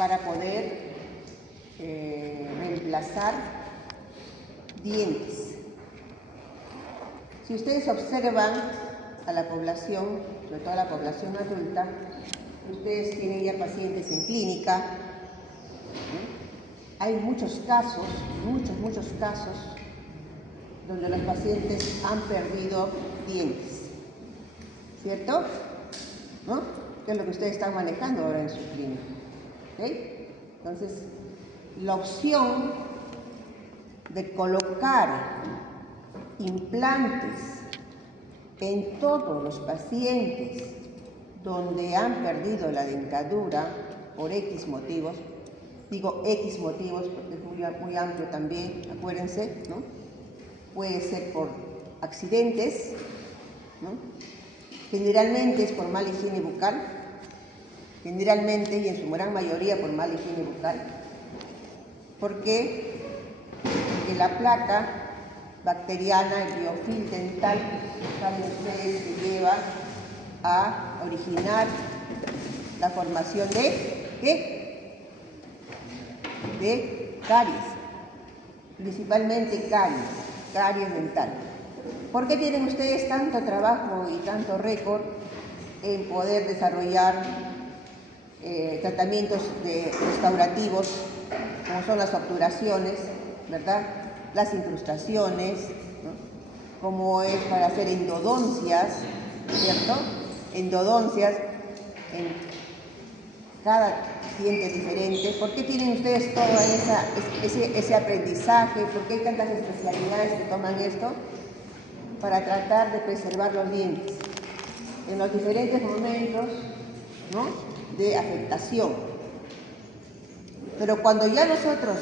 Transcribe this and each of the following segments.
para poder reemplazar dientes. Si ustedes observan a la población, sobre todo a la población adulta, ustedes tienen ya pacientes en clínica, hay muchos casos, muchos casos, donde los pacientes han perdido dientes, ¿cierto? ¿No? Que es lo que ustedes están manejando ahora en su clínica. ¿Okay? Entonces, la opción de colocar implantes en todos los pacientes donde han perdido la dentadura por X motivos, digo X motivos porque es muy amplio también, acuérdense, ¿no? Puede ser por accidentes, ¿no? Generalmente es por mala higiene bucal, generalmente y en su gran mayoría por mala higiene bucal. ¿Por qué? Porque la placa bacteriana, el biofilm dental, saben ustedes que lleva a originar la formación de ¿qué? De caries, principalmente caries dental. ¿Por qué tienen ustedes tanto trabajo y tanto récord en poder desarrollar tratamientos restaurativos, como son las obturaciones, ¿verdad? Las incrustaciones, ¿no? Como es para hacer endodoncias, ¿cierto? Endodoncias en cada diente diferente. ¿Por qué tienen ustedes todo ese aprendizaje? ¿Por qué hay tantas especialidades que toman esto? Para tratar de preservar los dientes en los diferentes momentos, ¿no? De afectación. Pero cuando ya nosotros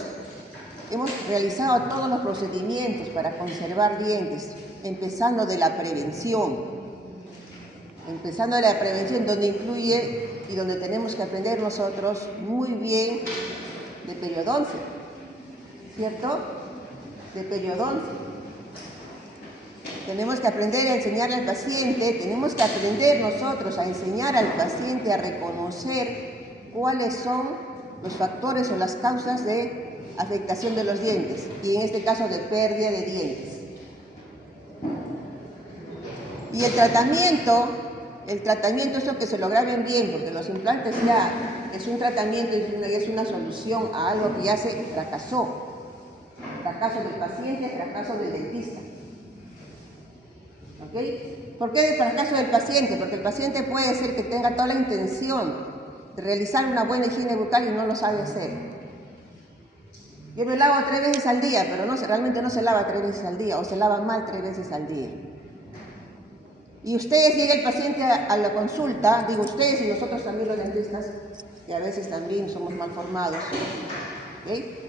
hemos realizado todos los procedimientos para conservar dientes, empezando de la prevención, donde incluye y donde tenemos que aprender nosotros muy bien de periodoncia, ¿cierto? De periodoncia. Tenemos que aprender a enseñarle al paciente, tenemos que aprender nosotros a enseñar al paciente a reconocer cuáles son los factores o las causas de afectación de los dientes, y en este caso de pérdida de dientes. Y el tratamiento es lo que se lo graben bien, porque los implantes ya es un tratamiento y es una solución a algo que ya se fracasó. Fracaso del paciente, fracaso del dentista. ¿Okay? ¿Por qué el fracaso del paciente? Porque el paciente puede ser que tenga toda la intención de realizar una buena higiene bucal y no lo sabe hacer. Yo me lavo 3 veces al día, pero realmente no se lava 3 veces al día, o se lava mal 3 veces al día. Y ustedes, llega el paciente a la consulta, digo ustedes y nosotros también los dentistas, que a veces también somos mal formados, ¿okay?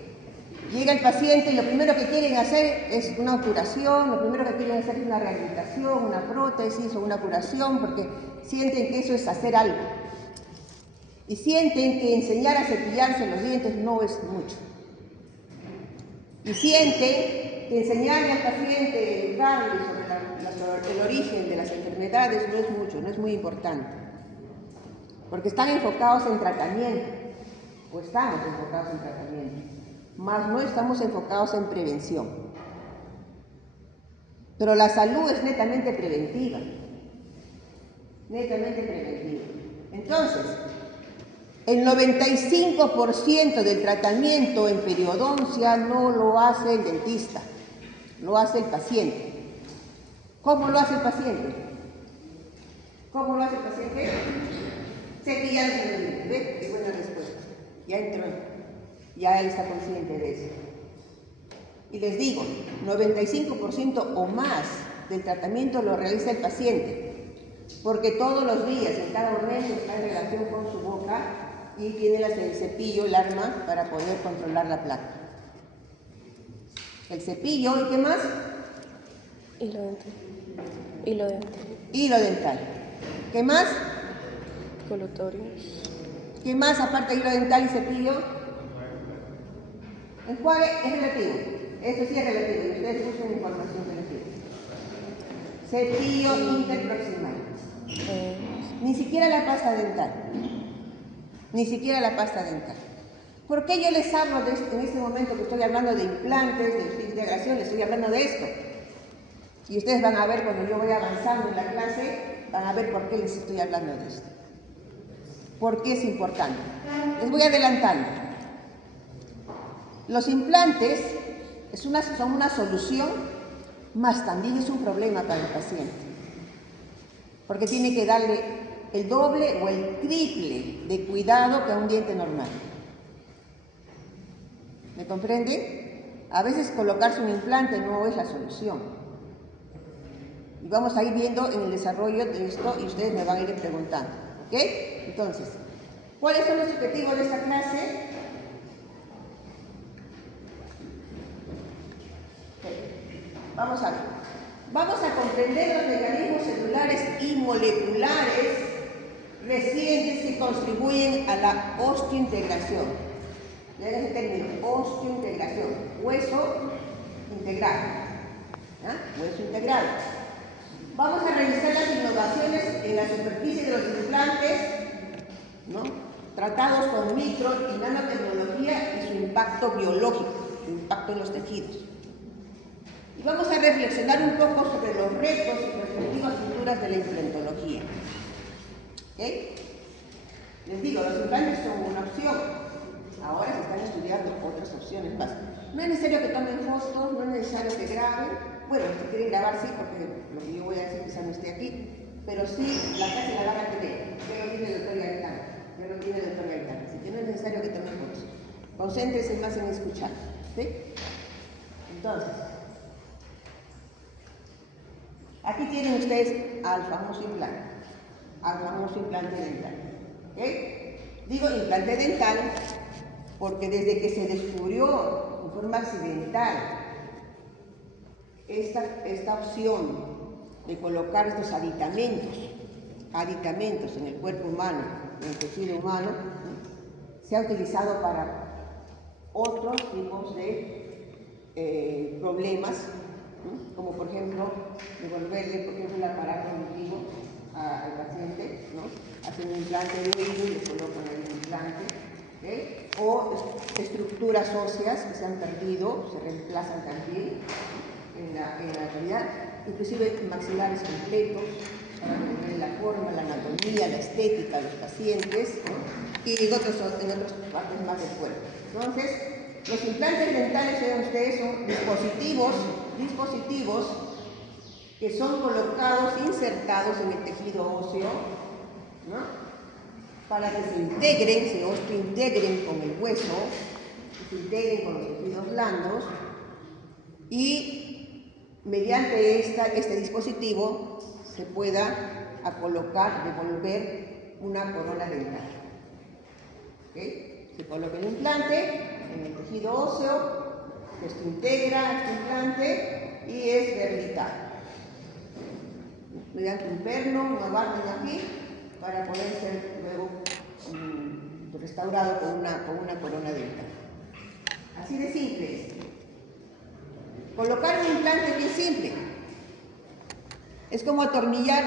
Llega el paciente y lo primero que quieren hacer es una obturación, lo primero que quieren hacer es una rehabilitación, una prótesis o una curación, porque sienten que eso es hacer algo. Y sienten que enseñar a cepillarse los dientes no es mucho. Y sienten que enseñarle al paciente, educarle sobre el origen de las enfermedades no es mucho, no es muy importante. Porque están enfocados en tratamiento, o estamos enfocados en tratamiento, más no estamos enfocados en prevención. Pero la salud es netamente preventiva. Netamente preventiva. Entonces, el 95% del tratamiento en periodoncia no lo hace el dentista, lo hace el paciente. ¿Cómo lo hace el paciente? ¿Cómo lo hace el paciente? Cepillándose los dientes. ¿Ves? Qué buena respuesta. Ya entró. Ya él está consciente de eso. Y les digo, 95% o más del tratamiento lo realiza el paciente, porque todos los días, en cada momento, está en relación con su boca y tiene el cepillo, el arma, para poder controlar la placa. El cepillo, ¿y qué más? Hilo dental. Hilo dental. Hilo dental. ¿Qué más? Colutorios. ¿Qué más aparte de hilo dental y cepillo? Enjuague es relativo. Eso sí es relativo. Y ustedes buscan información relativa. Cepillo interproximal. Ni siquiera la pasta dental. Ni siquiera la pasta dental. ¿Por qué yo les hablo en este momento que estoy hablando de implantes, de integración, les estoy hablando de esto? Y ustedes van a ver cuando yo voy avanzando en la clase, van a ver por qué les estoy hablando de esto. ¿Por qué es importante? Les voy adelantando. Los implantes son una solución, más también es un problema para el paciente. Porque tiene que darle el doble o el triple de cuidado que a un diente normal. ¿Me comprenden? A veces colocarse un implante no es la solución. Y vamos a ir viendo en el desarrollo de esto y ustedes me van a ir preguntando. ¿Ok? Entonces, ¿cuáles son los objetivos de esta clase? Vamos a ver. Vamos a comprender los mecanismos celulares y moleculares recientes que contribuyen a la osteointegración. Ya ese término, osteointegración, hueso integrado. Hueso integrado. Vamos a revisar las innovaciones en la superficie de los implantes, ¿no? Tratados con micro y nanotecnología y su impacto biológico, su impacto en los tejidos. Y vamos a reflexionar un poco sobre los retos y perspectivas futuras de la implantología. ¿Okay? Les digo, los implantes son una opción. Ahora se están estudiando otras opciones más. No es necesario que tomen fotos, no es necesario que graben. Bueno, si quieren grabar sí, porque lo que yo voy a decir quizá no esté aquí. Pero sí, la clase la van a tener. Ya lo tiene el doctor Gaitán. Así que no es necesario que tomen fotos. Concéntrense más en escuchar. ¿Sí? Entonces, aquí tienen ustedes al famoso implante dental. ¿Okay? Digo implante dental porque desde que se descubrió en forma accidental esta opción de colocar estos aditamentos en el cuerpo humano, en el tejido humano, se ha utilizado para otros tipos de problemas, ¿no? Como por ejemplo devolverle el aparato auditivo al paciente, ¿no? Hacen un implante de oído y le colocan ahí un implante, ¿okay? O estructuras óseas que se han perdido, se reemplazan también en la realidad, inclusive maxilares completos para mejorar la forma, la anatomía, la estética de los pacientes, ¿no? Y en otras partes más del cuerpo. Entonces, los implantes dentales, vean ustedes, son dispositivos que son colocados, insertados en el tejido óseo, ¿no? Para que se integren con el hueso, que se integren con los tejidos blandos y mediante este dispositivo se pueda devolver una corona dental. ¿Okay? Se coloca el implante en el tejido óseo, se integra este implante y es rehabilitado mediante un perno, una barra aquí, para poder ser luego restaurado con una corona dental. Así de simple es. Colocar un implante es bien simple. Es como atornillar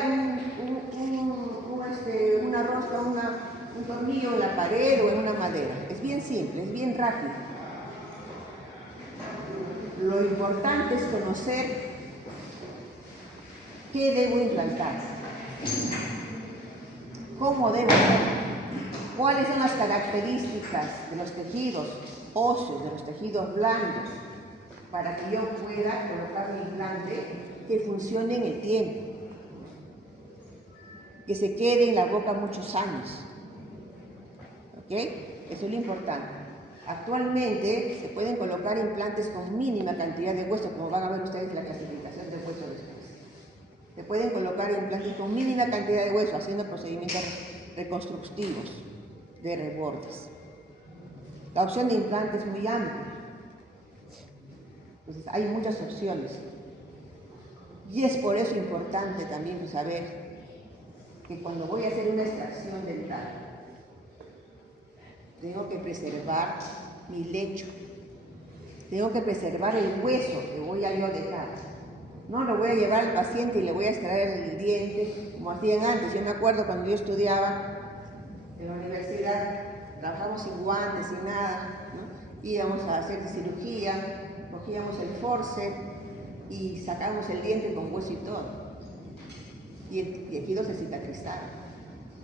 una rosca, un tornillo en la pared o en una madera. Es bien simple, es bien rápido. Lo importante es conocer qué debo implantar, cómo debo hacerlo, cuáles son las características de los tejidos óseos, de los tejidos blandos, para que yo pueda colocar un implante que funcione en el tiempo, que se quede en la boca muchos años. ¿Ok? Eso es lo importante. Actualmente se pueden colocar implantes con mínima cantidad de hueso, como van a ver ustedes la clasificación de hueso después. Se pueden colocar implantes con mínima cantidad de hueso, haciendo procedimientos reconstructivos de rebordes. La opción de implante es muy amplia. Entonces, hay muchas opciones. Y es por eso importante también saber que cuando voy a hacer una extracción dental, tengo que preservar mi lecho. Tengo que preservar el hueso que voy a yo dejar. No lo voy a llevar al paciente y le voy a extraer el diente como hacían antes. Yo me acuerdo cuando yo estudiaba en la universidad, trabajamos sin guantes, sin nada, ¿no? Íbamos a hacer cirugía, cogíamos el forceps y sacábamos el diente con hueso y todo. Y el tejido se cicatrizaba.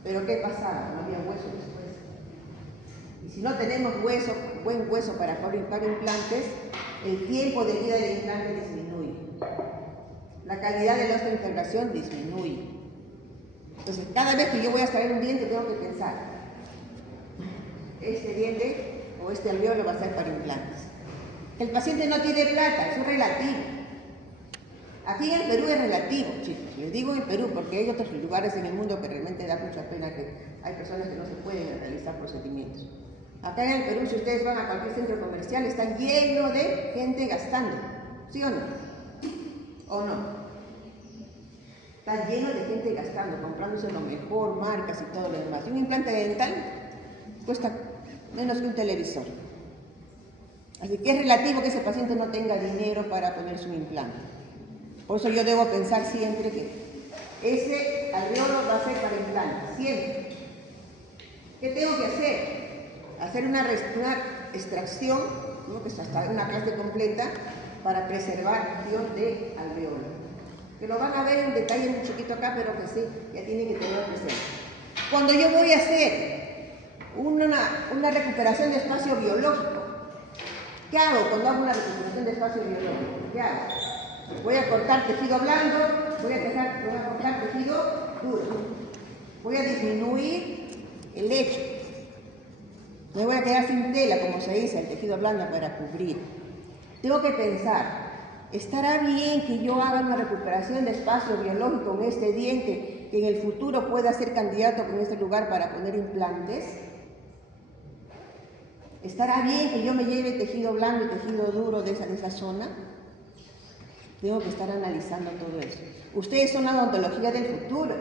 Pero ¿qué pasaba? No había hueso después. Y si no tenemos hueso, buen hueso para fabricar implantes, el tiempo de vida del implante disminuye. La calidad de la osteointegración disminuye. Entonces, cada vez que yo voy a extraer un diente, tengo que pensar, este diente o este alvéolo va a ser para implantes. El paciente no tiene plata, eso es relativo. Aquí en el Perú es relativo, chicos. Les digo en Perú porque hay otros lugares en el mundo que realmente da mucha pena que hay personas que no se pueden realizar procedimientos. Acá en el Perú, si ustedes van a cualquier centro comercial, está lleno de gente gastando. ¿Sí o no? ¿O no? Está lleno de gente gastando, comprándose lo mejor, marcas y todo lo demás. Y un implante dental cuesta menos que un televisor. Así que es relativo que ese paciente no tenga dinero para poner su implante. Por eso yo debo pensar siempre que ese alvéolo va a ser para implantes, siempre. ¿Qué tengo que hacer? Hacer una extracción, ¿no? Que es hasta una clase completa, para preservación de alvéolo. Que lo van a ver en detalle muy chiquito acá, pero que sí, ya tienen que tener presente. Cuando yo voy a hacer una recuperación de espacio biológico, ¿qué hago cuando hago una recuperación de espacio biológico? ¿Qué hago? Voy a cortar tejido blando, voy a cortar tejido duro. Voy a disminuir el lecho. Me voy a quedar sin tela, como se dice, el tejido blando para cubrir. Tengo que pensar, ¿estará bien que yo haga una recuperación de espacio biológico en este diente que en el futuro pueda ser candidato en este lugar para poner implantes? ¿Estará bien que yo me lleve tejido blando y tejido duro de esa zona? Tengo que estar analizando todo eso. Ustedes son la odontología del futuro.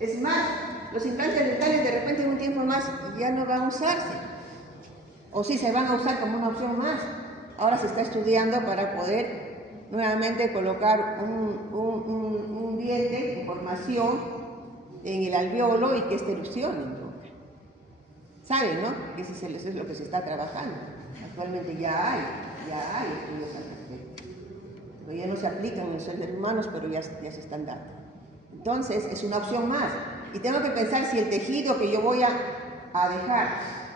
Es más, los implantes dentales de repente en un tiempo más ya no van a usarse. O sí se van a usar como una opción más. Ahora se está estudiando para poder nuevamente colocar un diente en formación en el alvéolo y que este erupcione. ¿Saben, no? Que eso es lo que se está trabajando. Actualmente ya hay estudios al respecto. Pero ya no se aplican en los seres humanos, pero ya se están dando. Entonces, es una opción más. Y tengo que pensar si el tejido que yo voy a dejar,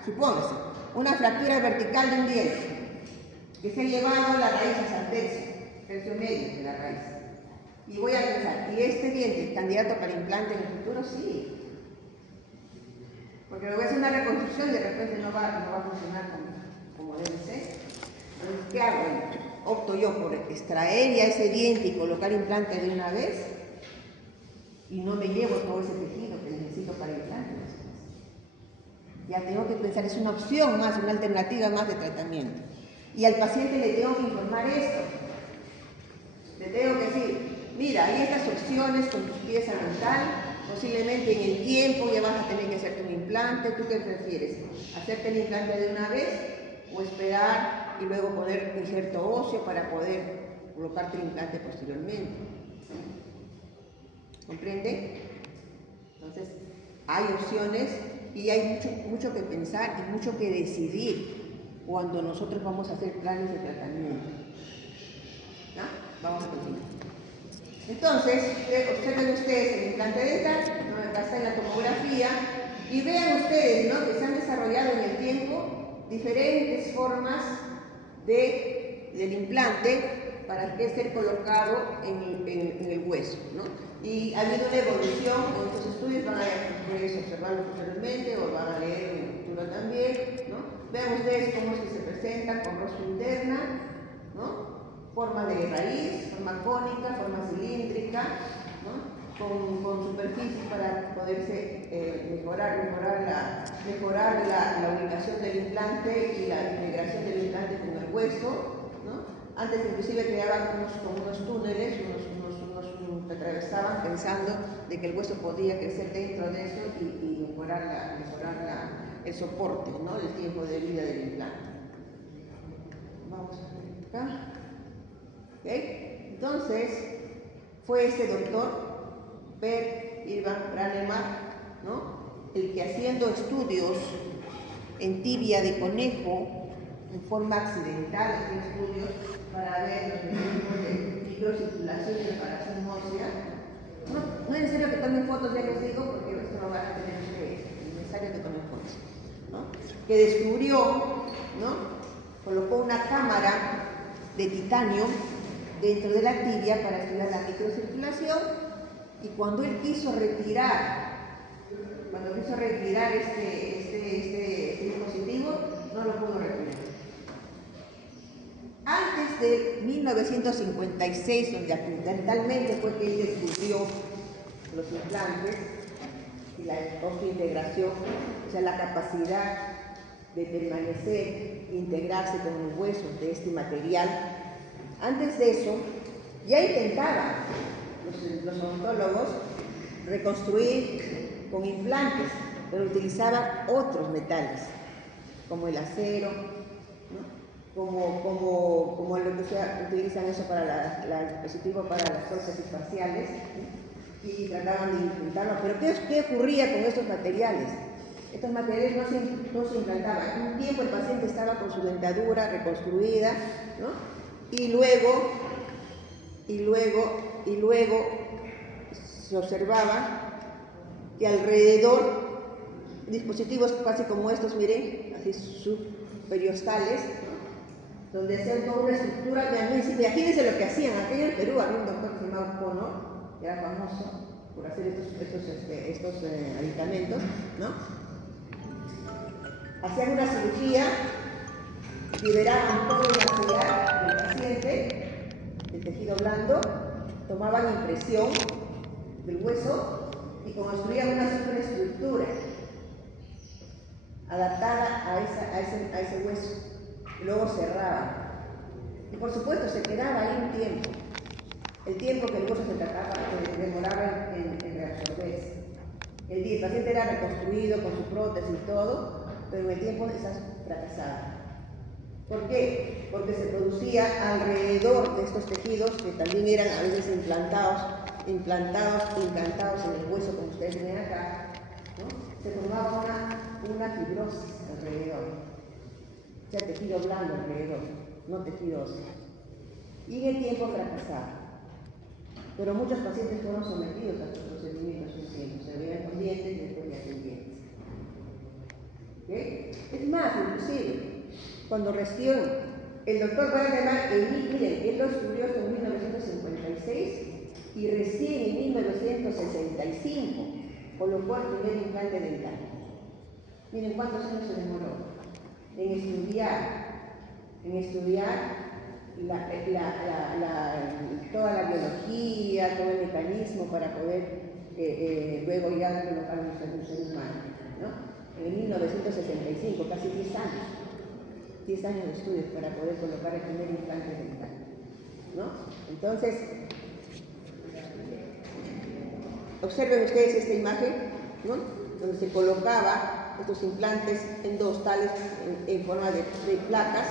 supóngase, una fractura vertical de un diente, que se ha llevado la raíz hasta el tercio medio de la raíz. Y voy a pensar, ¿y este diente es candidato para implante en el futuro? Sí. Porque me voy a hacer una reconstrucción y de repente no va a funcionar como debe ser. Entonces, ¿qué hago? Opto yo por extraer ya ese diente y colocar implante de una vez y no me llevo todo ese tejido que necesito para implantes. Ya tengo que pensar, es una opción más, una alternativa más de tratamiento. Y al paciente le tengo que informar esto. Le tengo que decir, mira, hay estas opciones con tu pieza dental, posiblemente en el tiempo ya vas a tener que hacerte un implante. ¿Tú qué prefieres? ¿Hacerte el implante de una vez o esperar y luego poner injerto óseo para poder colocarte el implante posteriormente? ¿Comprenden? Entonces, hay opciones y hay mucho que pensar y mucho que decidir cuando nosotros vamos a hacer planes de tratamiento. ¿No? Vamos a continuar. Entonces, observen ustedes el implante dental, ¿no? Acá está en la tomografía, y vean ustedes, ¿no?, que se han desarrollado en el tiempo diferentes formas del implante para que ser colocado en el hueso, ¿no? Y ha habido una evolución, en estos estudios van a ustedes observarlo posteriormente o van a leer en el futuro también, ¿no? Vean ustedes cómo es que se presentan con rostro interna, ¿no? Forma de raíz, forma cónica, forma cilíndrica, ¿no? Con superficies para poderse mejorar la ubicación del implante y la integración del implante con el hueso, ¿no? Antes inclusive creaban unos túneles, que atravesaban pensando de que el hueso podía crecer dentro de eso y mejorar el soporte, ¿no?, del tiempo de vida del implante. Vamos a ver acá. ¿Okay? Entonces, fue este doctor, Bert Ivan Brånemark, ¿no?, el que haciendo estudios en tibia de conejo, en forma accidental, hacía estudios para ver los mecanismos de microcirculación y reparación ósea. No es necesario que tomen fotos, ya les digo, porque esto no van a tener es necesario que tomen fotos, ¿no? Que descubrió, ¿no? Colocó una cámara de titanio dentro de la tibia para estudiar la microcirculación, y cuando él quiso retirar este dispositivo, no lo pudo retirar. Antes de 1956, donde accidentalmente fue que él descubrió los implantes y la integración, o sea, la capacidad de permanecer, integrarse con los huesos de este material. Antes de eso, ya intentaban los odontólogos reconstruir con implantes, pero utilizaban otros metales, como el acero, ¿no? Como lo que utilizan eso para el dispositivo para las prótesis faciales, ¿no? Y trataban de implantarlo. Pero ¿qué ocurría con estos materiales? Estos materiales no se implantaban. Un tiempo el paciente estaba con su dentadura reconstruida, ¿no? Y luego se observaba que alrededor dispositivos casi como estos, miren, así subperiostales, ¿no? Donde hacían toda una estructura de admisión. Imagínense lo que hacían. Aquí en el Perú había un doctor que se llamaba Conor, que era famoso por hacer estos aditamentos, ¿no? Hacían una cirugía, liberaban todo el material del paciente, el tejido blando, tomaban impresión del hueso y construían una superestructura adaptada a ese hueso, y luego cerraban. Y por supuesto se quedaba ahí un tiempo, el tiempo que el hueso se demoraba en reabsorberse. El paciente era reconstruido con su prótesis y todo, pero en el tiempo esas fracasaban. ¿Por qué? Porque se producía alrededor de estos tejidos, que también eran a veces implantados en el hueso, como ustedes ven acá, ¿no? Se formaba una fibrosis alrededor, o sea, tejido blando alrededor, no tejido óseo. Y en el tiempo fracasaba. Pero muchos pacientes fueron sometidos a estos procedimientos un tiempo, se veían con dientes y después ya sin dientes. ¿Okay? Es más, inclusive, cuando recién el doctor Valdemar, miren, él lo estudió hasta en 1956 y recién en 1965 colocó el primer implante dental. Miren cuántos años se demoró en estudiar toda la biología, todo el mecanismo para poder luego ya colocar un ser humano, ¿no? En 1965, casi 10 años de estudios para poder colocar el primer implante dental, ¿no? Entonces, observen ustedes esta imagen, ¿no? Donde se colocaba estos implantes endostales en forma de placas,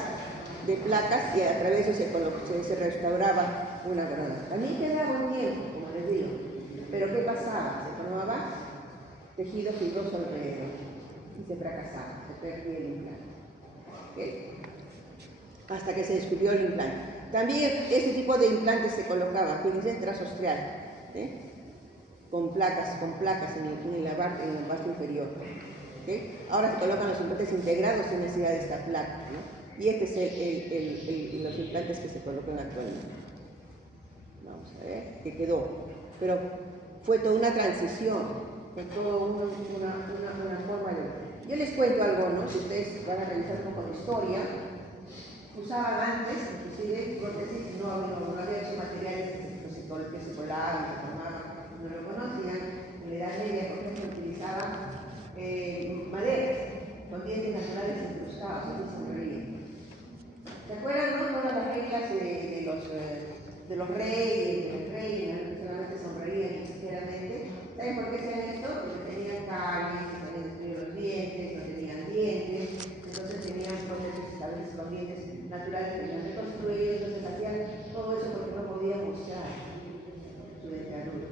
y a través de eso se restauraba una granada. También quedaba un tiempo, como les digo, pero ¿qué pasaba? Se formaba tejido fibroso alrededor y se fracasaba, se perdía el implante. ¿Okay? Hasta que se descubrió el implante. También este tipo de implantes se colocaba, fíjense, trasostreal, con placas en la base inferior. ¿Okay? Ahora se colocan los implantes integrados sin necesidad de esta placa, ¿no? Y este es los implantes que se colocan actualmente. Vamos a ver, que quedó. Pero fue toda una transición, fue toda una forma de... Yo les cuento algo, ¿no? Si ustedes van a revisar un poco de historia, usaban antes, inclusive, prótesis, no había esos materiales que se colaban, se formaban, no lo conocían. En la Edad Media, por ejemplo, utilizaban maderas con dientes naturales incrustados, así sonreían. ¿Se acuerdan, no? Todas las reglas de los reyes, de las reinas, que solamente sonreían sinceramente. ¿Saben por qué hacían esto? Porque tenían caries, habían destruido los dientes, no tenían dientes, entonces tenían prótesis a veces con dientes naturales que tenían reconstruidos, entonces hacían todo eso porque no podían mostrar su dentadura.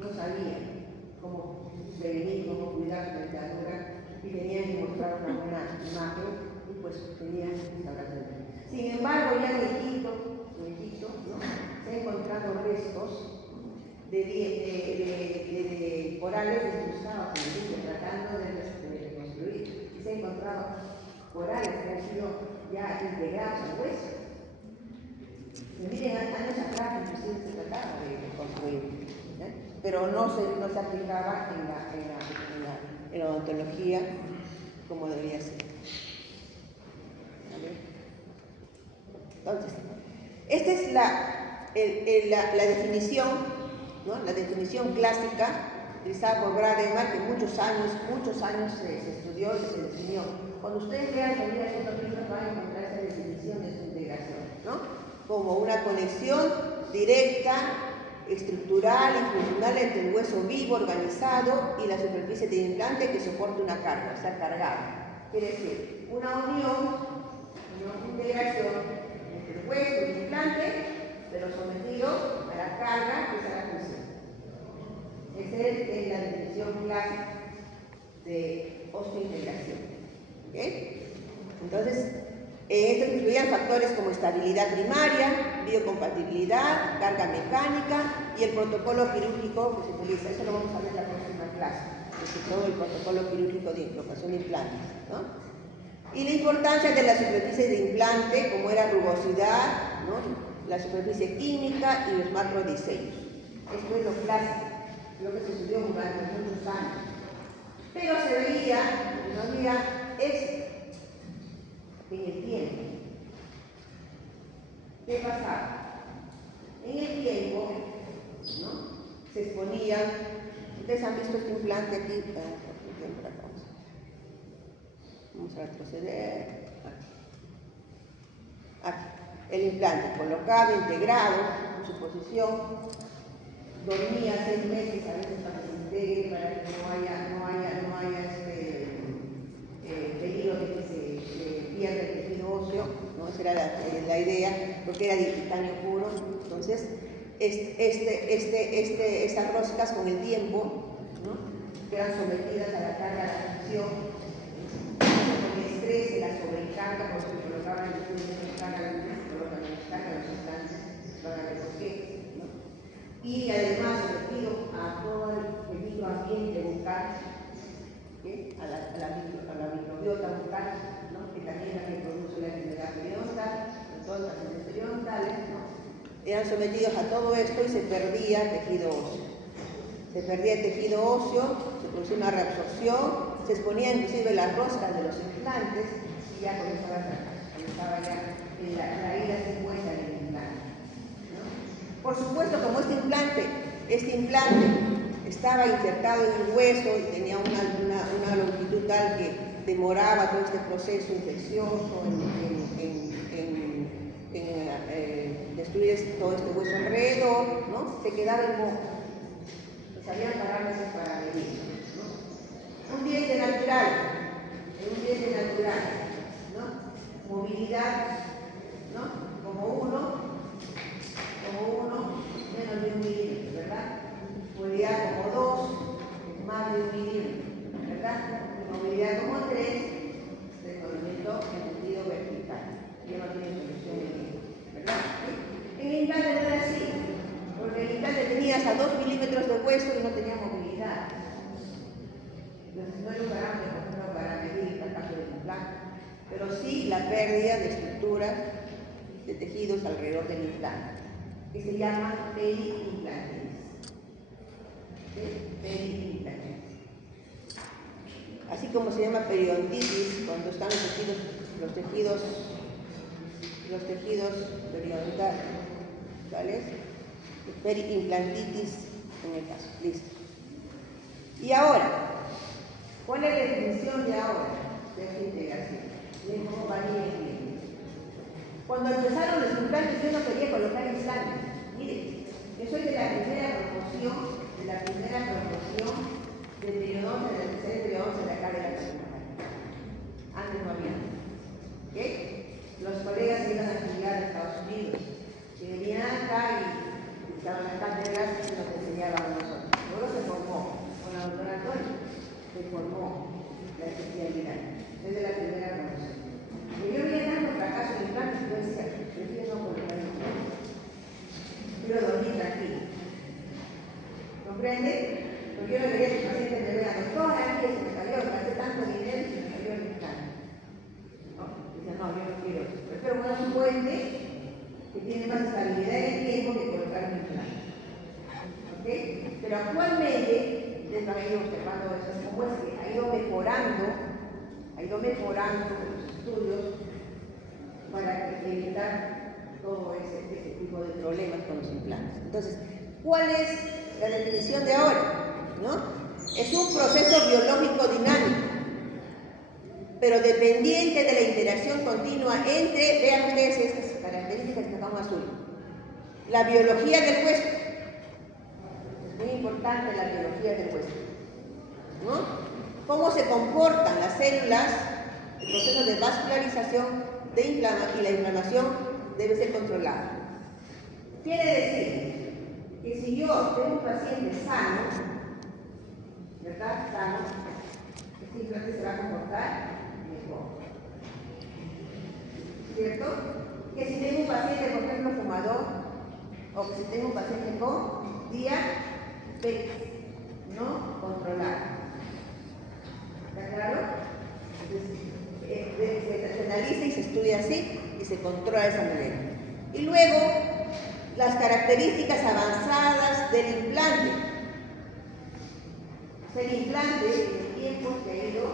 No sabían cómo prevenir pues tenían instalaciones. Sin embargo, ya en Egipto, ¿no? Se han encontrado restos de corales destrozados en Egipto, tratando de reconstruir. Y se han encontrado corales que han sido ya integrados al hueso. Y miren, años atrás inclusive se trataba de reconstruir, pero no se aplicaba en la odontología como debía ser. Entonces, esta es la definición, ¿no? La definición clásica utilizada por Brademar, que muchos años se estudió y se definió. Cuando ustedes vean también estos libros van a encontrar esa definición de su integración, ¿no? Como una conexión directa, estructural y funcional entre el hueso vivo organizado y la superficie del implante que soporta una carga, o sea, cargada. Quiere decir, una unión, una integración entre el hueso y el implante, pero sometido a la carga que es a la función. Esa es la definición clásica de osteointegración. ¿Okay? Entonces, esto incluía factores como estabilidad primaria, biocompatibilidad, carga mecánica y el protocolo quirúrgico que se utiliza. Eso lo vamos a ver en la próxima clase, todo el protocolo quirúrgico de implantación de implantes, ¿no? Y la importancia de la superficie de implante, como era rugosidad, ¿no? La superficie química y los macrodiseños. Esto es lo clásico, lo que se estudió durante muchos años. Pero se veía que no había éxito en el tiempo. ¿Qué pasaba? En el tiempo, ¿no? Se exponían, ustedes han visto este implante aquí, vamos a retroceder, aquí, el implante colocado, integrado en su posición, dormía 6 meses a veces para que se integre, para que no haya peligro de que se pierda el tejido óseo, ¿no? Esa era la idea, porque era de titanio puro. Entonces, estas roscas con el tiempo, ¿no? Quedan sometidas a la carga de la función, con el estrés, se la sobrecarga, porque se colocaban después de la carga, se colocan en la carga, los instantes, para ver por qué, ¿no? Y además sometido a todo el peligro ambiente bucal, ¿sí? a la microbiota bucal, ¿no? Que también es la que produce la enfermedad periodontal, todas las enfermedades periodontales, ¿no? Eran sometidos a todo esto y se perdía tejido óseo. Se perdía el tejido óseo, se producía una reabsorción, se exponían inclusive las roscas de los implantes y ya comenzaba ya la ida se encuentra en el implante, ¿no? Por supuesto, como este implante estaba insertado en el hueso y tenía una longitud tal que demoraba todo este proceso infeccioso en destruir todo este hueso alrededor, ¿no? Se quedaba inmóvil. Pues habían parámetros para medir, ¿no? Un diente natural, ¿no? Movilidad, ¿no? Como uno, menos de 1 milímetro, ¿verdad? Movilidad como 2, más de 1 milímetro, ¿verdad? Movilidad como 3, de movimiento en sentido vertical. Ya no tiene solución en ello, ¿verdad? ¿Sí? En el implante no era así, porque el implante tenía hasta 2 milímetros de hueso y no tenía movilidad. Entonces no era un parámetro, por ejemplo, para medir el fracaso del implante, pero sí la pérdida de estructuras de tejidos alrededor del implante, que se llama periimplantitis. Periimplantitis. Así como se llama periodontitis cuando están los tejidos periodontales, ¿vale? Periimplantitis en el caso. Listo. Y ahora, ¿cuál es la definición de ahora de esta integración? Miren cómo varía el tiempo. Cuando empezaron los implantes, yo no quería colocar implantes. Miren, yo soy de la primera promoción de periodonte, del tercer periodonte de acá de la comunidad. Antes no había. ¿Okay? Los colegas se iban a estudiar a Estados Unidos, que venían acá y estaban las cátedras y nos enseñaban a nosotros. Luego se formó con la doctora Antonio, se formó la especialidad desde la primera promoción. ha ido mejorando los estudios para evitar todo ese tipo de problemas con los implantes. Entonces, ¿cuál es la definición de ahora? ¿No? Es un proceso biológico dinámico, pero dependiente de la interacción continua entre, vean ustedes estas características que estamos azul, la biología del hueso. Es muy importante la biología del hueso, ¿no? Cómo se comportan las células, el proceso de vascularización y la inflamación debe ser controlada. Quiere decir que si yo tengo un paciente sano, ¿verdad? Sano, este implante se va a comportar mejor. ¿Cierto? Que si tengo un paciente, por ejemplo, fumador, o que si tengo un paciente con diabetes no controlada. ¿Está claro? Entonces, se analiza y se estudia así y se controla de esa manera. Y luego, las características avanzadas del implante. El implante en el tiempo se ha ido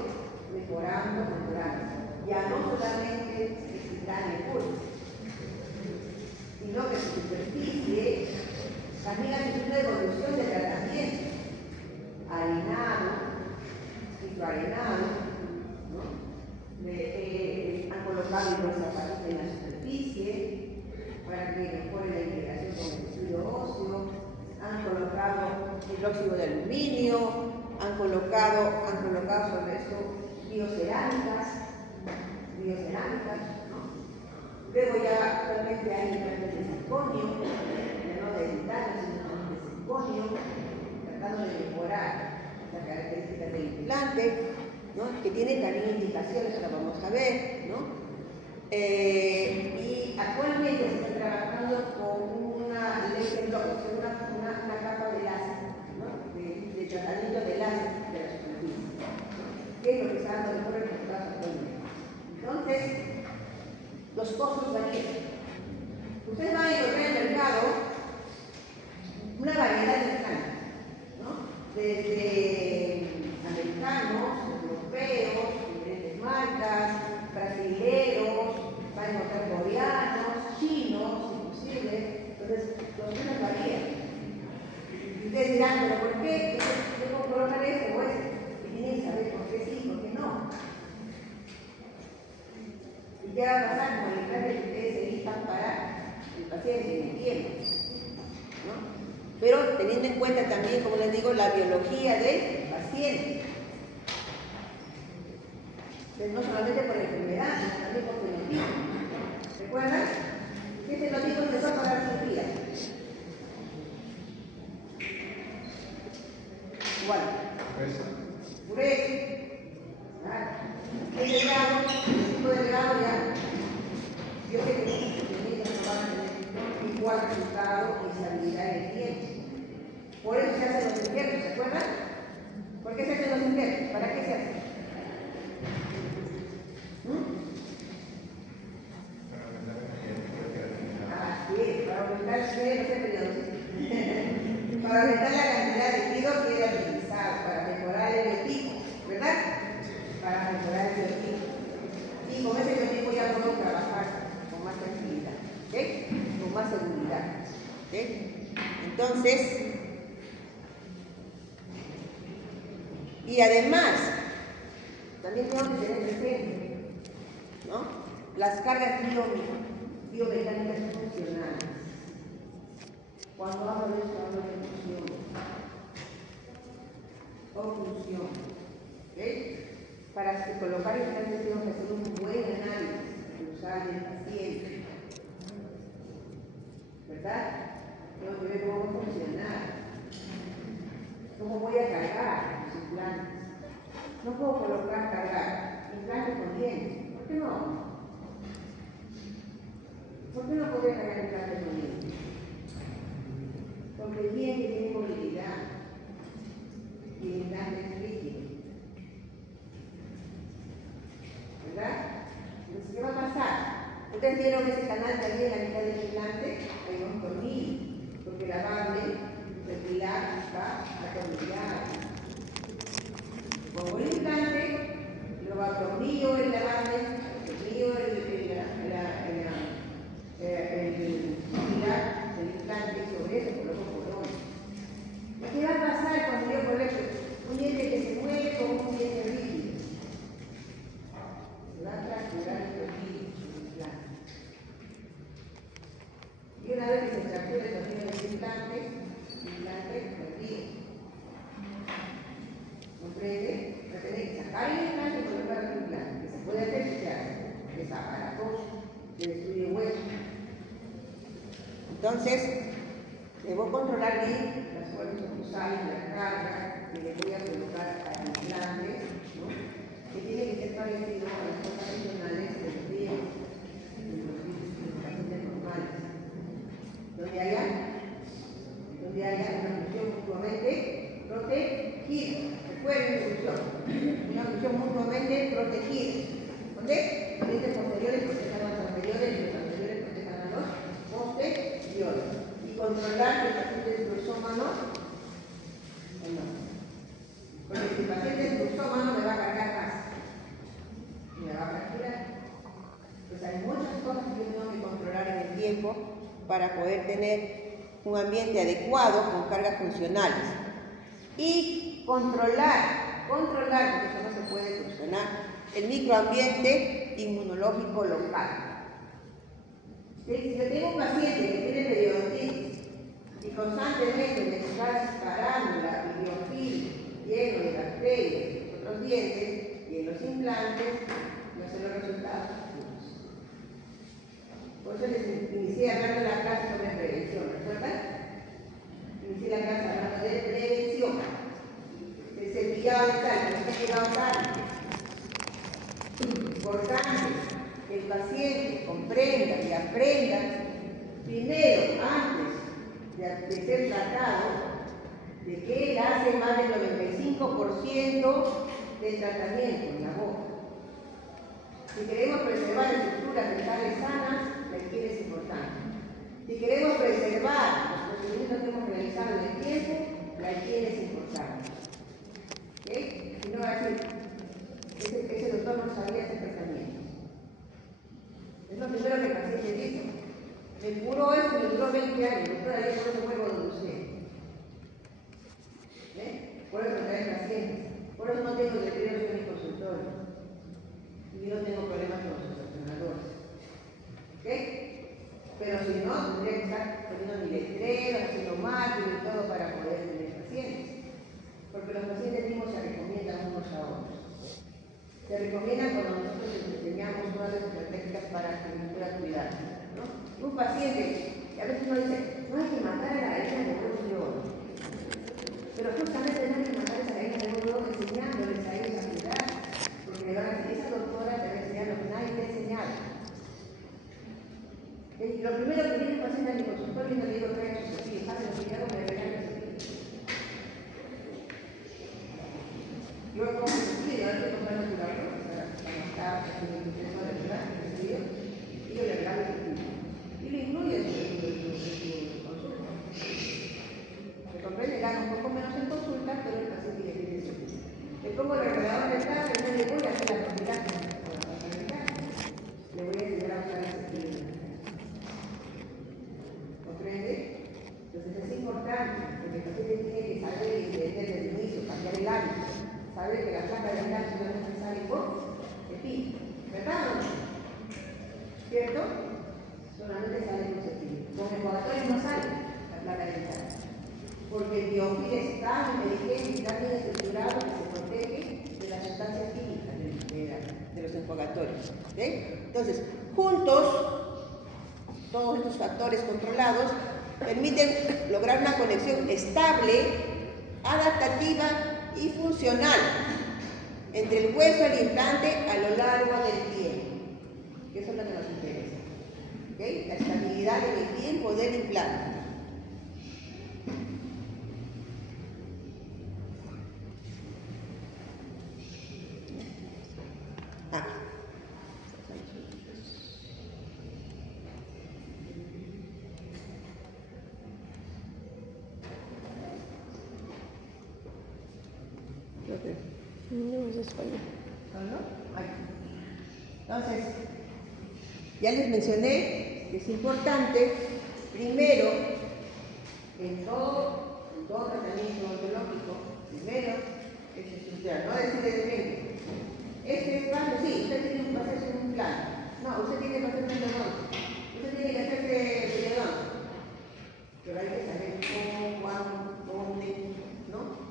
mejorando. Ya no solamente es titanio puro, sino que su superficie también ha tenido una evolución de tratamiento. Harinado, cicloarenado, ¿no? Han colocado hidroxapatita en la superficie para que mejore la integración con el tejido óseo, han colocado hidróxido de aluminio, han colocado sobre esto biocerámicas, ¿no? Luego ya actualmente hay implantes de circonio, ya no de titanio, sino también de circonio, tratando de mejorar las características del implante, ¿no? Que tiene también indicaciones, ahora vamos a ver, ¿no? Y actualmente se está trabajando con una laser block, una capa de láser, ¿no? de tratamiento de láser de la superficie, ¿no? Que es lo que está dando mejor resultados actualmente. Entonces, los costos varían. Ustedes van a encontrar en el mercado una variedad de implantes, ¿no? Desde americanos, europeos, diferentes marcas, brasileños, van a encontrar coreanos, chinos, inclusive. Entonces, los precios varían. Y ustedes dirán, ¿pero por qué? ¿Yo puedo colocar este o este? Y tienen que saber por qué sí y por qué no. ¿Y qué va a pasar con el implante que ustedes elijan para el paciente en el tiempo? ¿No? Pero teniendo en cuenta también, como les digo, la biología del paciente. No solamente por enfermedad, sino también por fenotipo. ¿Recuerdan? ¿Qué fenotipo empezó para la cirugía? Igual. Pureza. ¿Qué delgado? El tipo de delgado ya. Yo sé que los niños no van a tener igual resultado y estabilidad en el tiempo. Por eso se hacen los injertos, ¿se acuerdan? ¿Por qué se hacen los injertos? ¿Para qué se hacen? Para aumentar la cantidad de líquido que era utilizado, para mejorar el biotipo, ¿verdad? Para mejorar el biotipo. Y con ese biotipo ya podemos trabajar con más tranquilidad, ¿ok? Con más seguridad, ¿ok? Entonces, y además, también tenemos que tener presente, ¿no? Las cargas biomecánicas funcionales. Cuando hablo de esto, hablo de función o función. ¿Ok? Para colocar implantes tenemos que hacer un buen análisis usar del paciente. ¿Verdad? Tengo que ver cómo va a funcionar. ¿Cómo voy a cargar los implantes? No puedo cargar implantes con dientes. ¿Por qué no? ¿Por qué no podría cargar implantes con dientes? Porque el diente tiene movilidad y el implante es líquido. ¿Verdad? Entonces, ¿qué va a pasar? Ustedes vieron ese canal también en la mitad del implante, hay unos tornillos, porque la base del pilar está atornillada. Pongo el implante, luego atornillo Entonces, debo controlar bien las fuerzas oclusales, la carga que le voy a colocar al implante, ¿no? Que tiene que ser parecido a las cosas regionales de los dientes, de los pacientes normales. Donde haya una función mutuamente protegida. Recuerden función. Una función mutuamente protegida. ¿Dónde? Los dientes posteriores protejan a los anteriores y los anteriores protejan a los posteriores. Y controlar que el paciente es bruxómano o no. Porque si el paciente es bruxómano me va a cargar más. Y me va a fracturar. Pues hay muchas cosas que yo tengo que controlar en el tiempo para poder tener un ambiente adecuado con cargas funcionales. Y controlar, porque eso no se puede funcionar, el microambiente inmunológico local. ¿Sí? Si yo tengo un paciente que tiene periodontitis y constantemente me está caránula y biofil lleno de bacterias en otros dientes y en los implantes, no sé los resultados. Por eso les inicié hablando de la clase sobre prevención, ¿recuerdan? Inicié la clase hablando de prevención. El cepillado dental, que está llegado tarde. Importante que el paciente comprenda y aprenda, primero, antes de ser tratado, de que él hace más del 95% del tratamiento en la boca. Si queremos preservar estructuras dentales sanas, la higiene es importante. Si queremos preservar los procedimientos que hemos realizado en el tiempo, la higiene es importante. ¿Okay? Si no va a decir, ese doctor no sabía ese tratamiento. Es lo primero que el paciente dice. Me curó esto, me duró 20 años, todavía por eso vuelvo donde usted. Por eso me traen pacientes. Por eso no tengo letreros en mi consultorio. Y no tengo problemas con los estacionadores. ¿Ok? Pero si no, tendría que estar poniendo mi letrero, haciendo marketing y todo para poder tener pacientes. Porque los pacientes mismos se recomiendan unos a otros. Se recomiendan cuando nosotros les enseñamos todas las estrategias para que puedan cuidar, ¿no? Un paciente, a veces uno dice, no hay que matar a la gallina de huevos de oro. Pero justamente no hay que matar a esa gallina de huevos de oro enseñándoles a ellos a cuidar. Porque le van a decir, esa doctora te va a enseñar lo que nadie te ha enseñado. Lo primero que viene el paciente a mi consultorio y no le digo, trae sus cepillos, ¿saben lo que yo hago? Me regalan los cepillos. Yo como cepillo, yo antes de comprar naturallo, cuando estaba haciendo el proceso de verdad, y yo le regalo el cepillo. Y lo incluye en su consulta. Me comprende, gana un poco menos en consulta, pero el paciente ya tiene el cepillo. Le pongo el regulador dental, y no le voy a hacer la propiedad con la sanidad. Le voy a enseñar a usar el cepillo. ¿Comprende? Entonces es importante, porque el paciente tiene que saber y entender desde el inicio, cambiar el hábito. Saber que la placa dental solamente sale por cepillo. ¿Verdad o no? ¿Cierto? Solamente sale por cepillo. Con enjuagatorio no sale la placa dental. Porque el biofil es tan inteligente y tan bien estructurado que se protege de las sustancias químicas de los enjuagatorios. ¿Okay? Entonces, juntos, todos estos factores controlados permiten lograr una conexión estable, adaptativa y funcional entre el hueso y el implante a lo largo del tiempo. Eso es lo que nos interesa. ¿Okay? La estabilidad en el tiempo del implante. No, es español. ¿No? Entonces, ya les mencioné que es importante, primero, en todo tratamiento odontológico, primero es estudiar, no decirle de mente. Este espacio, sí, usted tiene que hacerse un plan. No, usted tiene que hacerse un endodontia. Usted tiene que hacerse periodontia. Pero hay que saber cómo, cuándo, dónde, ¿no?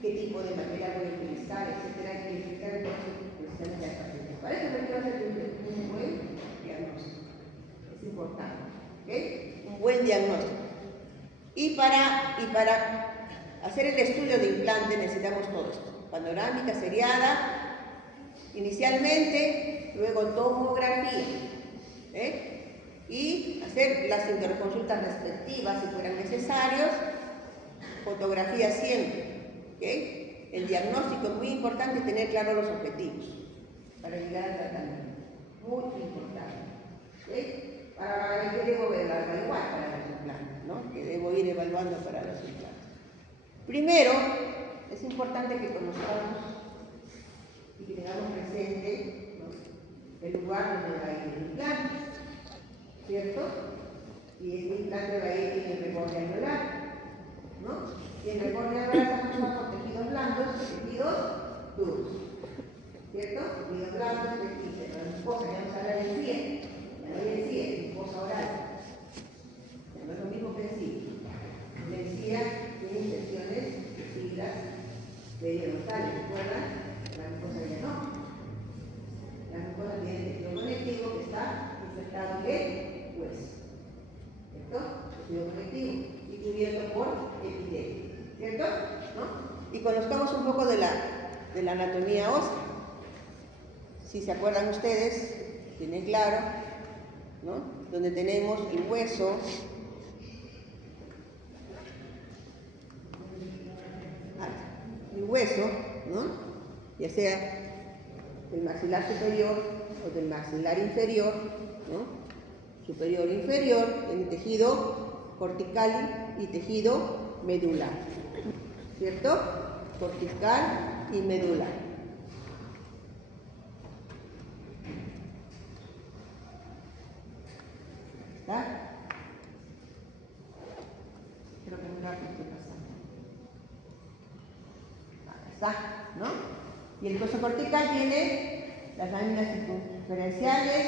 Qué tipo de material voy a utilizar, etcétera, hay que explicar entonces precisamente al paciente. Para eso requiero hacer un buen diagnóstico. Es importante. ¿Okay? Un buen diagnóstico. Y para hacer el estudio de implante necesitamos todo esto. Panorámica seriada, inicialmente, luego tomografía, y hacer las interconsultas respectivas si fueran necesarios, fotografía siempre. El diagnóstico es muy importante tener claros los objetivos para llegar al tratamiento. Muy importante. Para ver qué debo evaluar para los implantes, ¿no? Que debo ir evaluando para los implantes. Primero, es importante que conozcamos y que tengamos presente, ¿no?, el lugar donde va a ir el implante, ¿cierto? Y este implante va a ir en el reborde anular, ¿no? Y el reborde anular está formado por tejidos blandos y tejidos duros, ¿cierto? Tejidos blandos, tejidos, la mucosa, ya vamos a hablar del CIE, ya no hay el CIE, mucosa oral, no es lo mismo que el CIE. El CIE tiene infecciones de fibras periodontal, ¿recuerdan? La mucosa ya no. La mucosa tiene tejido conectivo que está infectado de hueso, ¿cierto? Tejido conectivo y cubierto por epidelio, ¿cierto? ¿No? Y conozcamos un poco de la anatomía ósea. Si se acuerdan ustedes, tienen claro, ¿no?, donde tenemos el hueso, ¿no?, ya sea del maxilar superior o del maxilar inferior, ¿no?, superior e inferior, en tejido cortical y tejido medular, ¿cierto? Cortical y medular. ¿Está? Creo que muy rápido estoy pasando. Ahí está, ¿no? Y el hueso cortical tiene las láminas circunferenciales,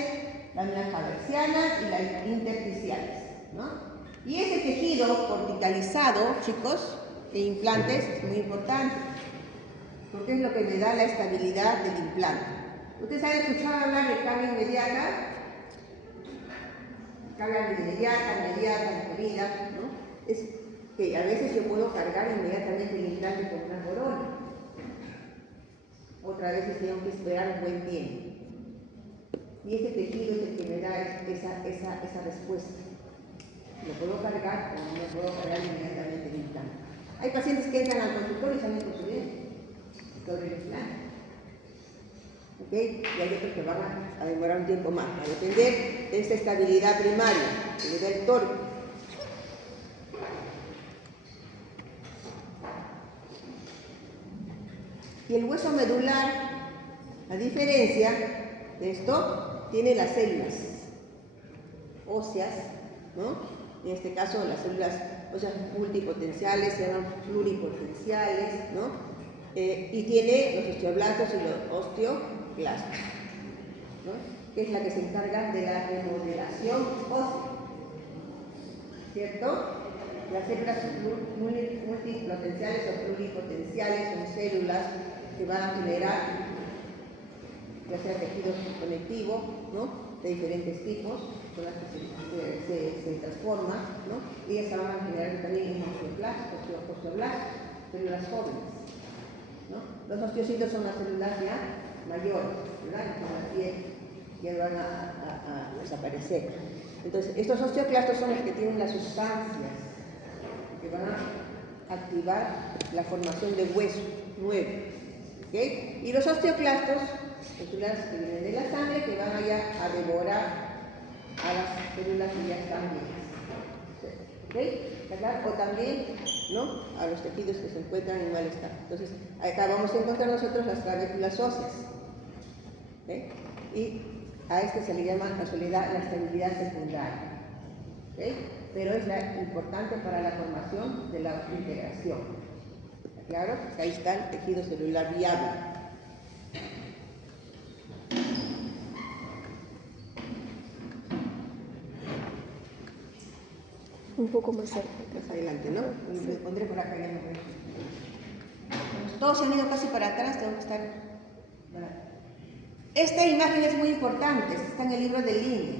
láminas haversianas y las intersticiales, ¿no? Y ese tejido corticalizado, chicos, e implantes, es muy importante, porque es lo que le da la estabilidad del implante. ¿Ustedes han escuchado hablar de carga inmediata? Carga inmediata, diferida, ¿no? Es que a veces yo puedo cargar inmediatamente el implante con una corona. Otras veces tengo que esperar un buen tiempo. Y ese tejido es el que me da esa respuesta. Lo puedo cargar o no puedo cargar inmediatamente el implante. Hay pacientes que entran al consultorio y salen con su diente sobre el implante. ¿Ok? Y hay otros que van a demorar un tiempo más, a depender de esa estabilidad primaria, que le da el tórico. Y el hueso medular, a diferencia de esto, tiene las células óseas, ¿no? En este caso, las células óseas multipotenciales se llaman pluripotenciales, ¿no? Y tiene los osteoblastos y los osteoclastos, ¿no?, que es la que se encarga de la remodelación ósea, ¿cierto? Las células multipotenciales o pluripotenciales son células que van a generar, ya sea tejido conectivo, ¿no?, de diferentes tipos, son las que se transforman, ¿no? Y ellas van a generar también osteoclastos, células jóvenes, ¿no? Los osteocitos son las células ya mayores, ¿verdad?, que con la piel ya van a desaparecer. Entonces, estos osteoclastos son los que tienen las sustancias que van a activar la formación de hueso nuevo, ¿okay? Y los osteoclastos son células que vienen de la sangre que van allá a devorar a las células que ya están viejas, ¿okay? O también, ¿no?, a los tejidos que se encuentran en mal estado. Entonces, acá vamos a encontrar nosotros las trabéculas óseas, ¿okay? Y a este se le llama en casualidad la estabilidad secundaria, ¿okay? Pero es importante para la formación de la integración. Claro, ahí está el tejido celular viable. Un poco más cerca. Más adelante, ¿no? Me pondré por acá, ya me voy. Todos se han ido casi para atrás, tengo que estar. Esta imagen es muy importante, está en el libro de Linde.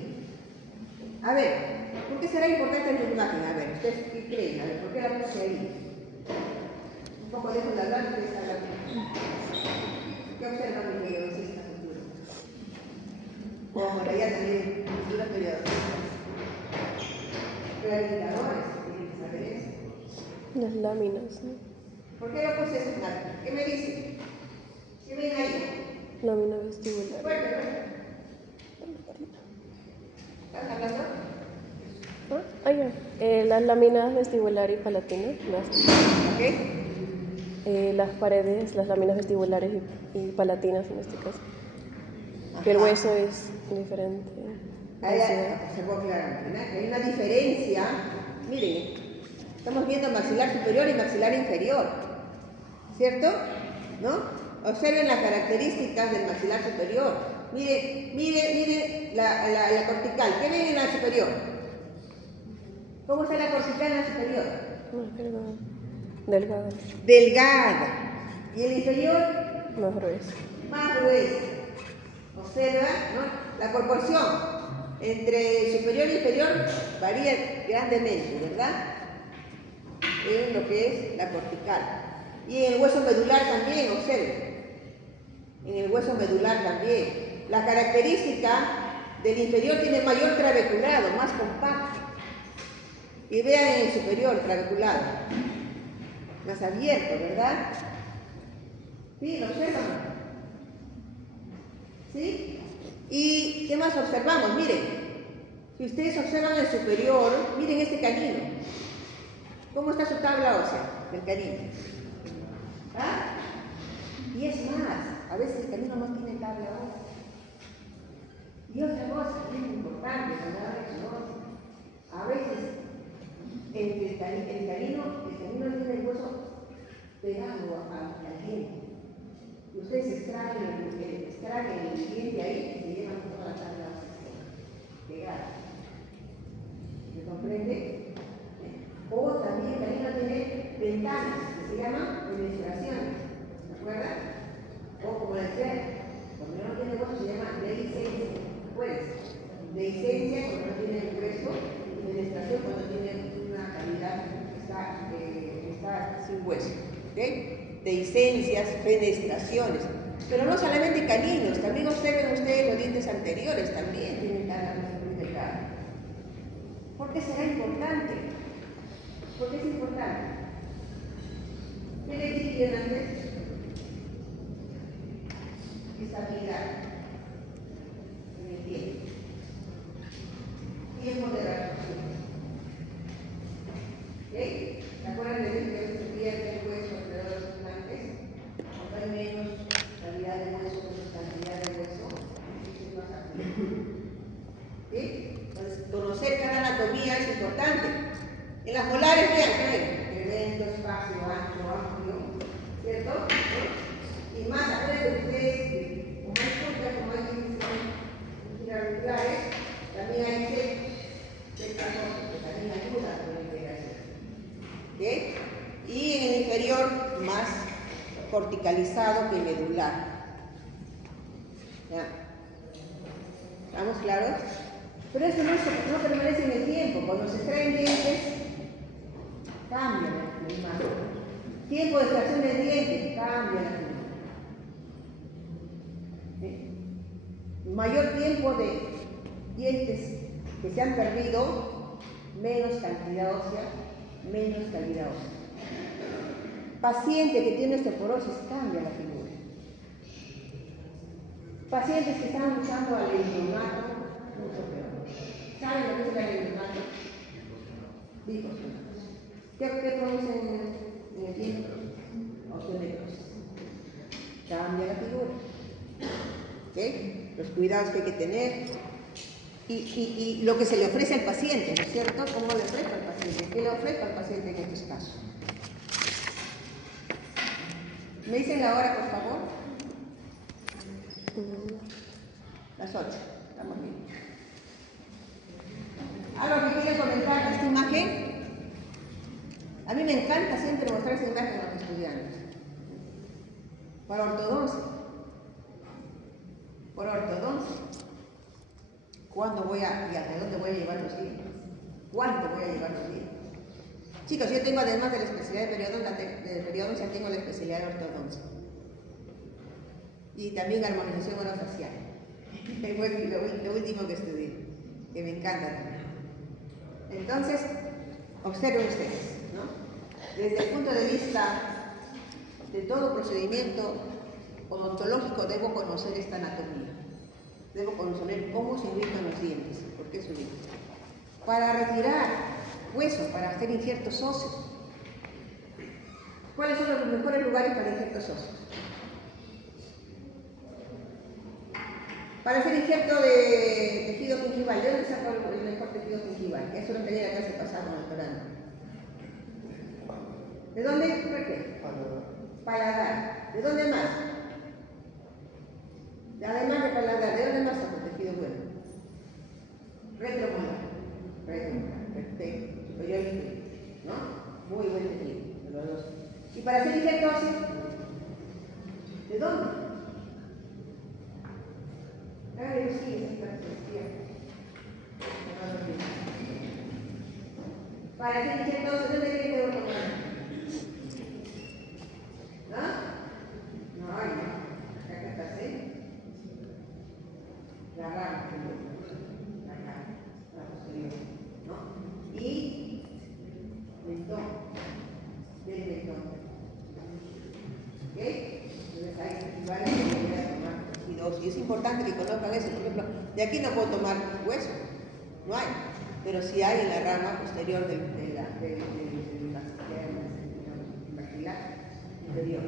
A ver, ¿Por qué será importante esta imagen? A ver, ¿ustedes qué creen? A ver, ¿por qué la puse ahí? Un poco lejos de hablar, ustedes hablan. ¿Qué observan mis periodistas futuros? Como por allá también, futuros periodistas. Realizadores, tienen que saber eso. Las láminas, ¿no? ¿Por qué lo puse esa imagen? ¿Qué me dice? ¿Qué ven ahí? Lámina vestibular. Fuerte, fuerte. ¿Estás hablando? Las láminas vestibular y palatina. ¿Ok? Las paredes, las láminas vestibulares y palatinas en este caso. Ajá. Que el hueso es diferente. Observó claramente, ¿no? Hay una diferencia. Miren, estamos viendo maxilar superior y maxilar inferior, ¿cierto? ¿No? Observen las características del maxilar superior. Mire la cortical. ¿Qué ven en la superior? ¿Cómo está la cortical en la superior? Delgada. Delgada. ¿Y el inferior? Más gruesa. Más gruesa. Observa, ¿no? La proporción entre superior e inferior varía grandemente, ¿verdad? En lo que es la cortical. Y en el hueso medular también, observen. En el hueso medular también. La característica del inferior tiene mayor trabeculado, más compacto. Y vean en el superior, trabeculado. Más abierto, ¿verdad? ¿Sí? ¿Lo observan? ¿Sí? ¿Y qué más observamos? Miren, si ustedes observan el superior, miren este canino. ¿Cómo está su tabla ósea del canino? ¿Ah? Y es más, a veces el canino no tiene tabla ósea. Y otra cosa bien importante, a veces el canino tiene el hueso pegado al diente. Y ustedes extraen el diente ahí y se llevan toda la tabla pegada. ¿Me comprende? O también el canino tiene ventanas que se llaman penetraciones. ¿Se acuerdan? O como decía, cuando no tiene hueso se llama dehiscencia. ¿Recuerden? Dehiscencia cuando no tiene hueso y penetración cuando tiene una cavidad que está sin hueso. ¿Okay? Dehiscencias, penetraciones. Pero no solamente caninos, también observen ustedes los dientes anteriores, también tienen cara muy delgada. ¿Por qué será importante? ¿Por qué es importante? ¿Qué le dije antes? Estabilidad en el tiempo. Tiempo de reacción. ¿Ok? ¿Se acuerdan de que se pierde el hueso alrededor de los implantes? Cuando hay menos calidad de hueso, menos cantidad de hueso, eso pasa aquí. ¿Sí? Entonces, conocer cada anatomía es importante. En las molares, vean, tremendo espacio ancho, amplio, ¿cierto? ¿No? Y más acuérdense ustedes, como hay puntas, como hay irregulares, también hay secas que también ayudan con la integración. ¿Okay? Y en el inferior más corticalizado que medular. ¿Ya? ¿Estamos claros? Pero eso no permanece en el tiempo. Cuando se extraen dientes, cambia la imagen. Tiempo de extracción de dientes, cambia la imagen. ¿Sí? Mayor tiempo de dientes que se han perdido, menos cantidad ósea, menos calidad ósea. Paciente que tiene osteoporosis, cambia la figura. Pacientes que están usando alendronato, mucho peor. ¿Saben lo que es el alendronato? Digo, ¿qué producen en el tiempo? Osteonecrosis. Cambia la figura. ¿Okay? Los cuidados que hay que tener. Y lo que se le ofrece al paciente, ¿no es cierto? ¿Cómo le ofrezco al paciente? ¿Qué le ofrezco al paciente en estos casos? ¿Me dicen la hora, por favor? Las 8. Estamos bien. ¿Algo que quieren comentar de esta imagen? A mí me encanta siempre mostrar esta imagen a los estudiantes. Para ortodoncia. Por ortodoncia. ¿Cuándo voy a y hasta dónde voy a llevar los dientes? ¿Cuánto voy a llevar al día? Chicos, yo tengo además de la especialidad de periodoncia, tengo la especialidad de ortodoncia. Y también armonización orofacial. Fue lo último que estudié, que me encanta también. Entonces, observen ustedes, ¿no? Desde el punto de vista de todo procedimiento odontológico debo conocer esta anatomía. Debo conocer cómo se ubican los dientes, por qué se ubican. Para retirar huesos, para hacer injertos óseos. ¿Cuáles son los mejores lugares para injertos óseos? Para hacer injerto de tejido gingival, ¿de dónde saco el mejor tejido gingival? Eso lo tenía la clase pasada con el doctorando. ¿De dónde? ¿Por qué? Paladar. ¿De dónde más? Además de paladar, ¿de dónde más saco el tejido bueno? Retromolar. Retromolar, perfecto. Superior inferior, ¿no? Muy buen tejido, de los dos. ¿Y para hacer injerto óseo? ¿De dónde? Para hacer injerto óseo, ¿dónde quieren que lo tomar? ¿No? No hay, ¿no? Acá está, ¿sí? La rama, la posterior, ¿no? Y mentón, del mentón. ¿Ok? Entonces hay varios que voy a tomar tejidos. Y es importante que conozcan eso. Por ejemplo, de aquí no puedo tomar hueso, no hay. Pero sí hay en la rama posterior del maxilar inferior,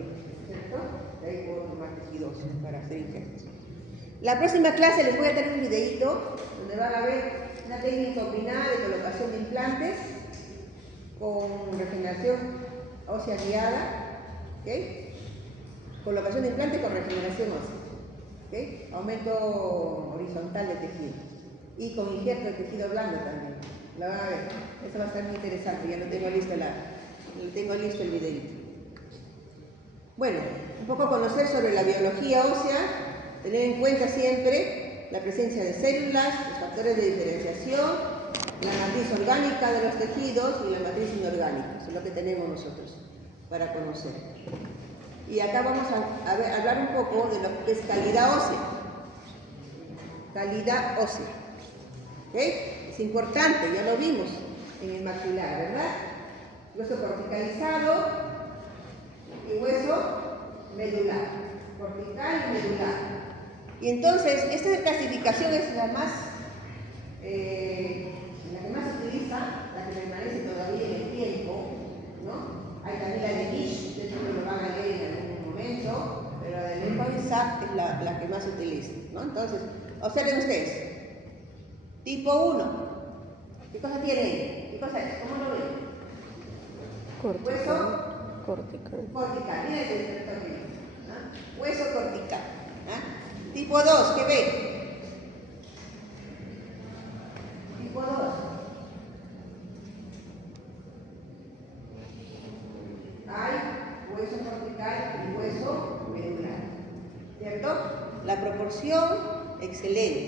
¿cierto? De ahí puedo tomar tejidos para hacer injertos. La próxima clase les voy a tener un videíto donde van a ver una técnica combinada de colocación de implantes con regeneración ósea guiada, ¿okay? Colocación de implantes con regeneración ósea, ¿okay? Aumento horizontal de tejido y con injerto de tejido blando también. La van a ver, eso va a estar muy interesante, ya lo tengo listo el videíto. Bueno, un poco conocer sobre la biología ósea. Tener en cuenta siempre la presencia de células, los factores de diferenciación, la matriz orgánica de los tejidos y la matriz inorgánica. Eso es lo que tenemos nosotros para conocer. Y acá vamos a hablar un poco de lo que es calidad ósea. Calidad ósea. ¿Okay? Es importante, ya lo vimos en el maxilar, ¿verdad? Hueso corticalizado y hueso medular. Cortical y medular. Y entonces, esta clasificación es la que más se utiliza, la que permanece todavía en el tiempo, ¿no? Hay también la de Nish, ustedes lo van a leer en algún momento, pero la de Lempel-Sachs es la que más se utiliza, ¿no? Entonces, observen ustedes. Tipo 1. ¿Qué cosa tiene ahí? ¿Qué cosa es? ¿Cómo lo ven? Cortical. Hueso Cortical. cortical. Mira el ¿no? Hueso cortical. ¿Ah? Tipo 2, ¿qué ve? Tipo 2. Hay hueso cortical y hueso medular. ¿Cierto? La proporción, excelente.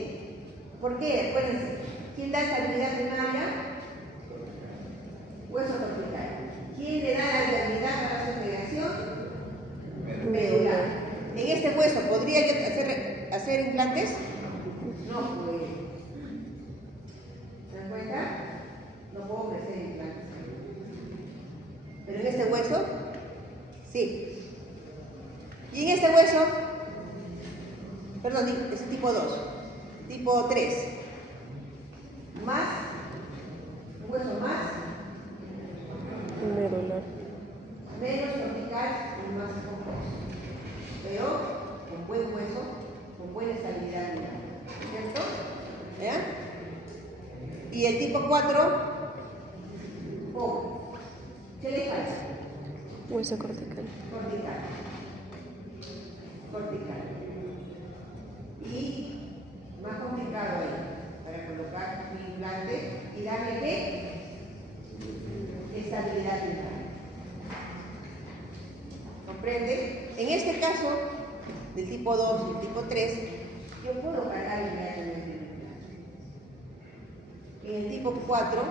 ¿Por qué? Acuérdense, ¿quién da estabilidad primaria? Hueso cortical. ¿Quién le da la estabilidad para su segregación? Medular. En este hueso, ¿podría yo hacer implantes? No puedo. ¿Se dan cuenta? No puedo ofrecer implantes. Pero en este hueso, sí. Y en este hueso, perdón, es tipo 2, tipo 3. Más, un hueso más. Medular. Menos cortical y más compuesto. Pero con buen hueso, con buena estabilidad, ¿cierto? ¿Eh? Y el tipo 4, pobre. ¿Qué le falta? Hueso cortical. Cortical. Cortical. Y más complicado ahí, para colocar un implante y darle ¿qué? Estabilidad dental. ¿Comprende? En este caso, del tipo 2 y el tipo 3, yo puedo cargar inmediatamente el implante. En el tipo 4,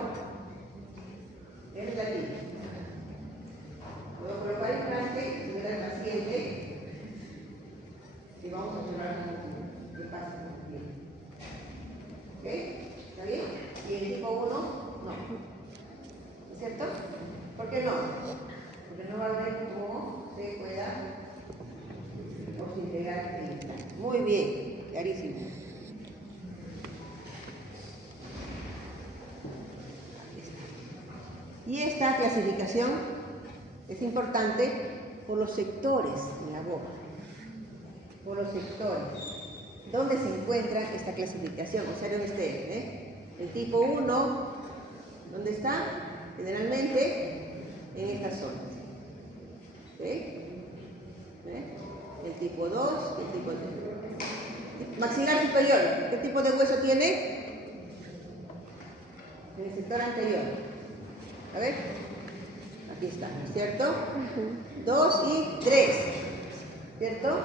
clarísimo. Y esta clasificación es importante por los sectores de la boca. Por los sectores. ¿Dónde se encuentra esta clasificación? Observen ustedes, el tipo 1, ¿dónde está? Generalmente en estas zonas. El tipo 2 y el tipo 3. Maxilar superior, ¿qué tipo de hueso tiene? En el sector anterior. A ver, aquí está, ¿cierto? 2 y 3, ¿cierto?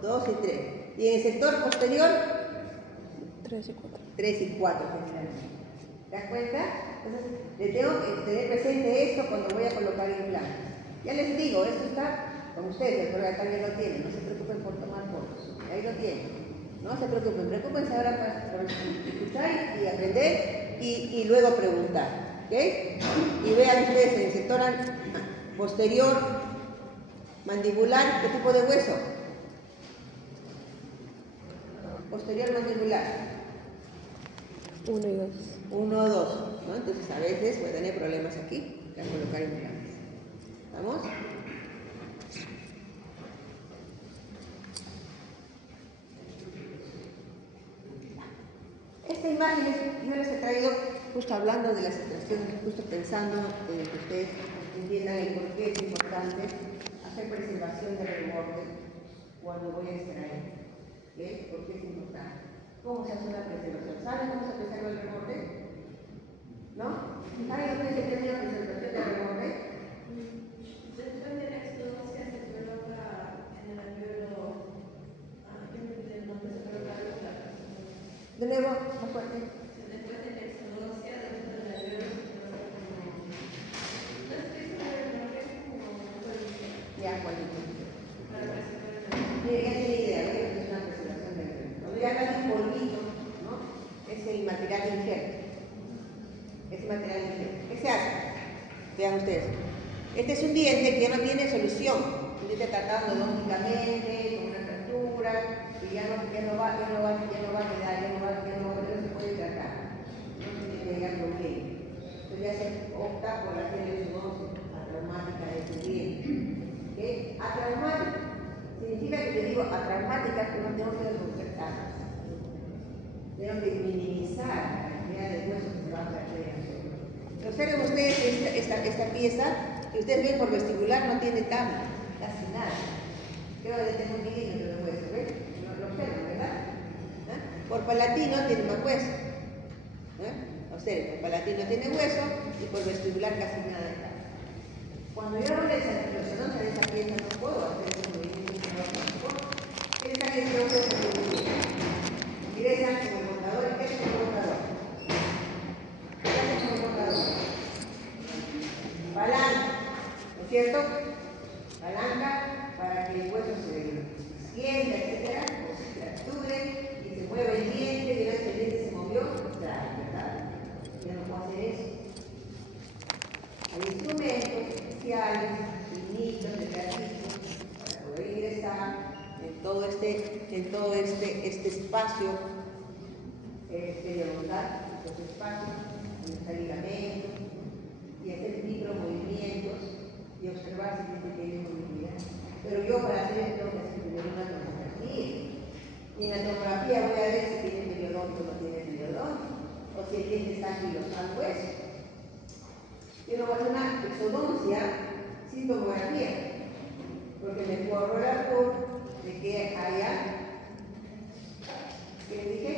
2 y 3. Y en el sector posterior, 3 y 4. 3 y 4 generalmente. ¿Te das cuenta? Entonces, le tengo que tener presente esto cuando voy a colocar implantes. Ya les digo, esto está con ustedes, pero también lo tienen. No se preocupen por tomar fotos. Ahí lo tienen. No se preocupen, preocúpense ahora por escuchar y aprender y luego preguntar. ¿Ok? Y vean ustedes en el sector posterior mandibular, ¿qué tipo de hueso? Posterior mandibular. 1 y 2. 1 o 2, ¿no? Entonces a veces voy a tener problemas aquí para colocar implantes. ¿Vamos? Esta imagen yo les he traído justo hablando de las extracciones, justo pensando en que ustedes entiendan el por qué es importante hacer preservación del reborde cuando voy a extraer. ¿Qué? ¿Por qué es importante? ¿Cómo se hace una preservación? ¿Saben cómo se preserva el reborde? ¿No? ¿Saben dónde se tiene la preservación del reborde? Después de la exodosia se coloca en el alveolo, donde se coloca la luz. De nuevo, más fuerte. Después de la exodosia, dentro del alveolo se coloca como... No estoy segura del nombre, es como un polvillo. Ya, cualito. Para preservar el alveolo. Miren, ya tiene idea, ¿ven? Es una preservación del reborde. Cuando ya hablan de un polvito, ¿no? Es el material injerto. Es material injerto. ¿Qué se hace? Vean ustedes. Este es un diente que ya no tiene solución. Un diente tratado odontológicamente, con una fractura, que ya no va a quedar, ya no se puede tratar. No se tiene ya problema. Entonces ya se opta por hacer la exodosia atraumática de ese diente. ¿Okay? Atraumática. Significa que te digo atraumática que no tengo que romper tanto. Tengo que minimizar la cantidad de huesos que se va a perder. Observen ustedes esta pieza que ustedes ven por vestibular no tiene tabla, casi nada. Creo que tiene un milímetro de hueso, ¿ven? Lo observan, ¿verdad? Por palatino tiene más hueso. Observen, por palatino tiene hueso y por vestibular casi nada de tabla. Cuando yo hago la extracción de esa pieza no puedo hacer ese movimiento que no puedo. ¿Qué está haciendo ustedes en el movimiento? Ingresan en el botador. ¿Qué es el botador? ¿Qué hacen con el botador? Palanca, ¿no es cierto? Palanca para que el hueso se extienda, etcétera, o se fracture y se mueva el diente, y una vez que el diente se movió, ¿verdad? Ya no puedo hacer eso. Hay instrumentos especiales, finitos, delgaditos, para poder ingresar en todo este espacio periodontal, estos espacios, donde está el ligamento, y hacer micromovimientos y observar si el diente tiene movilidad. Pero yo para hacer esto tengo que hacer primero una tomografía. Y en la tomografía voy a ver si tiene periodonto o no tiene periodonto, o si el diente está anquilosado o hueso. Yo no voy a hacer una exodoncia sin tomografía, porque me corro la por de que haya, ¿qué les dije?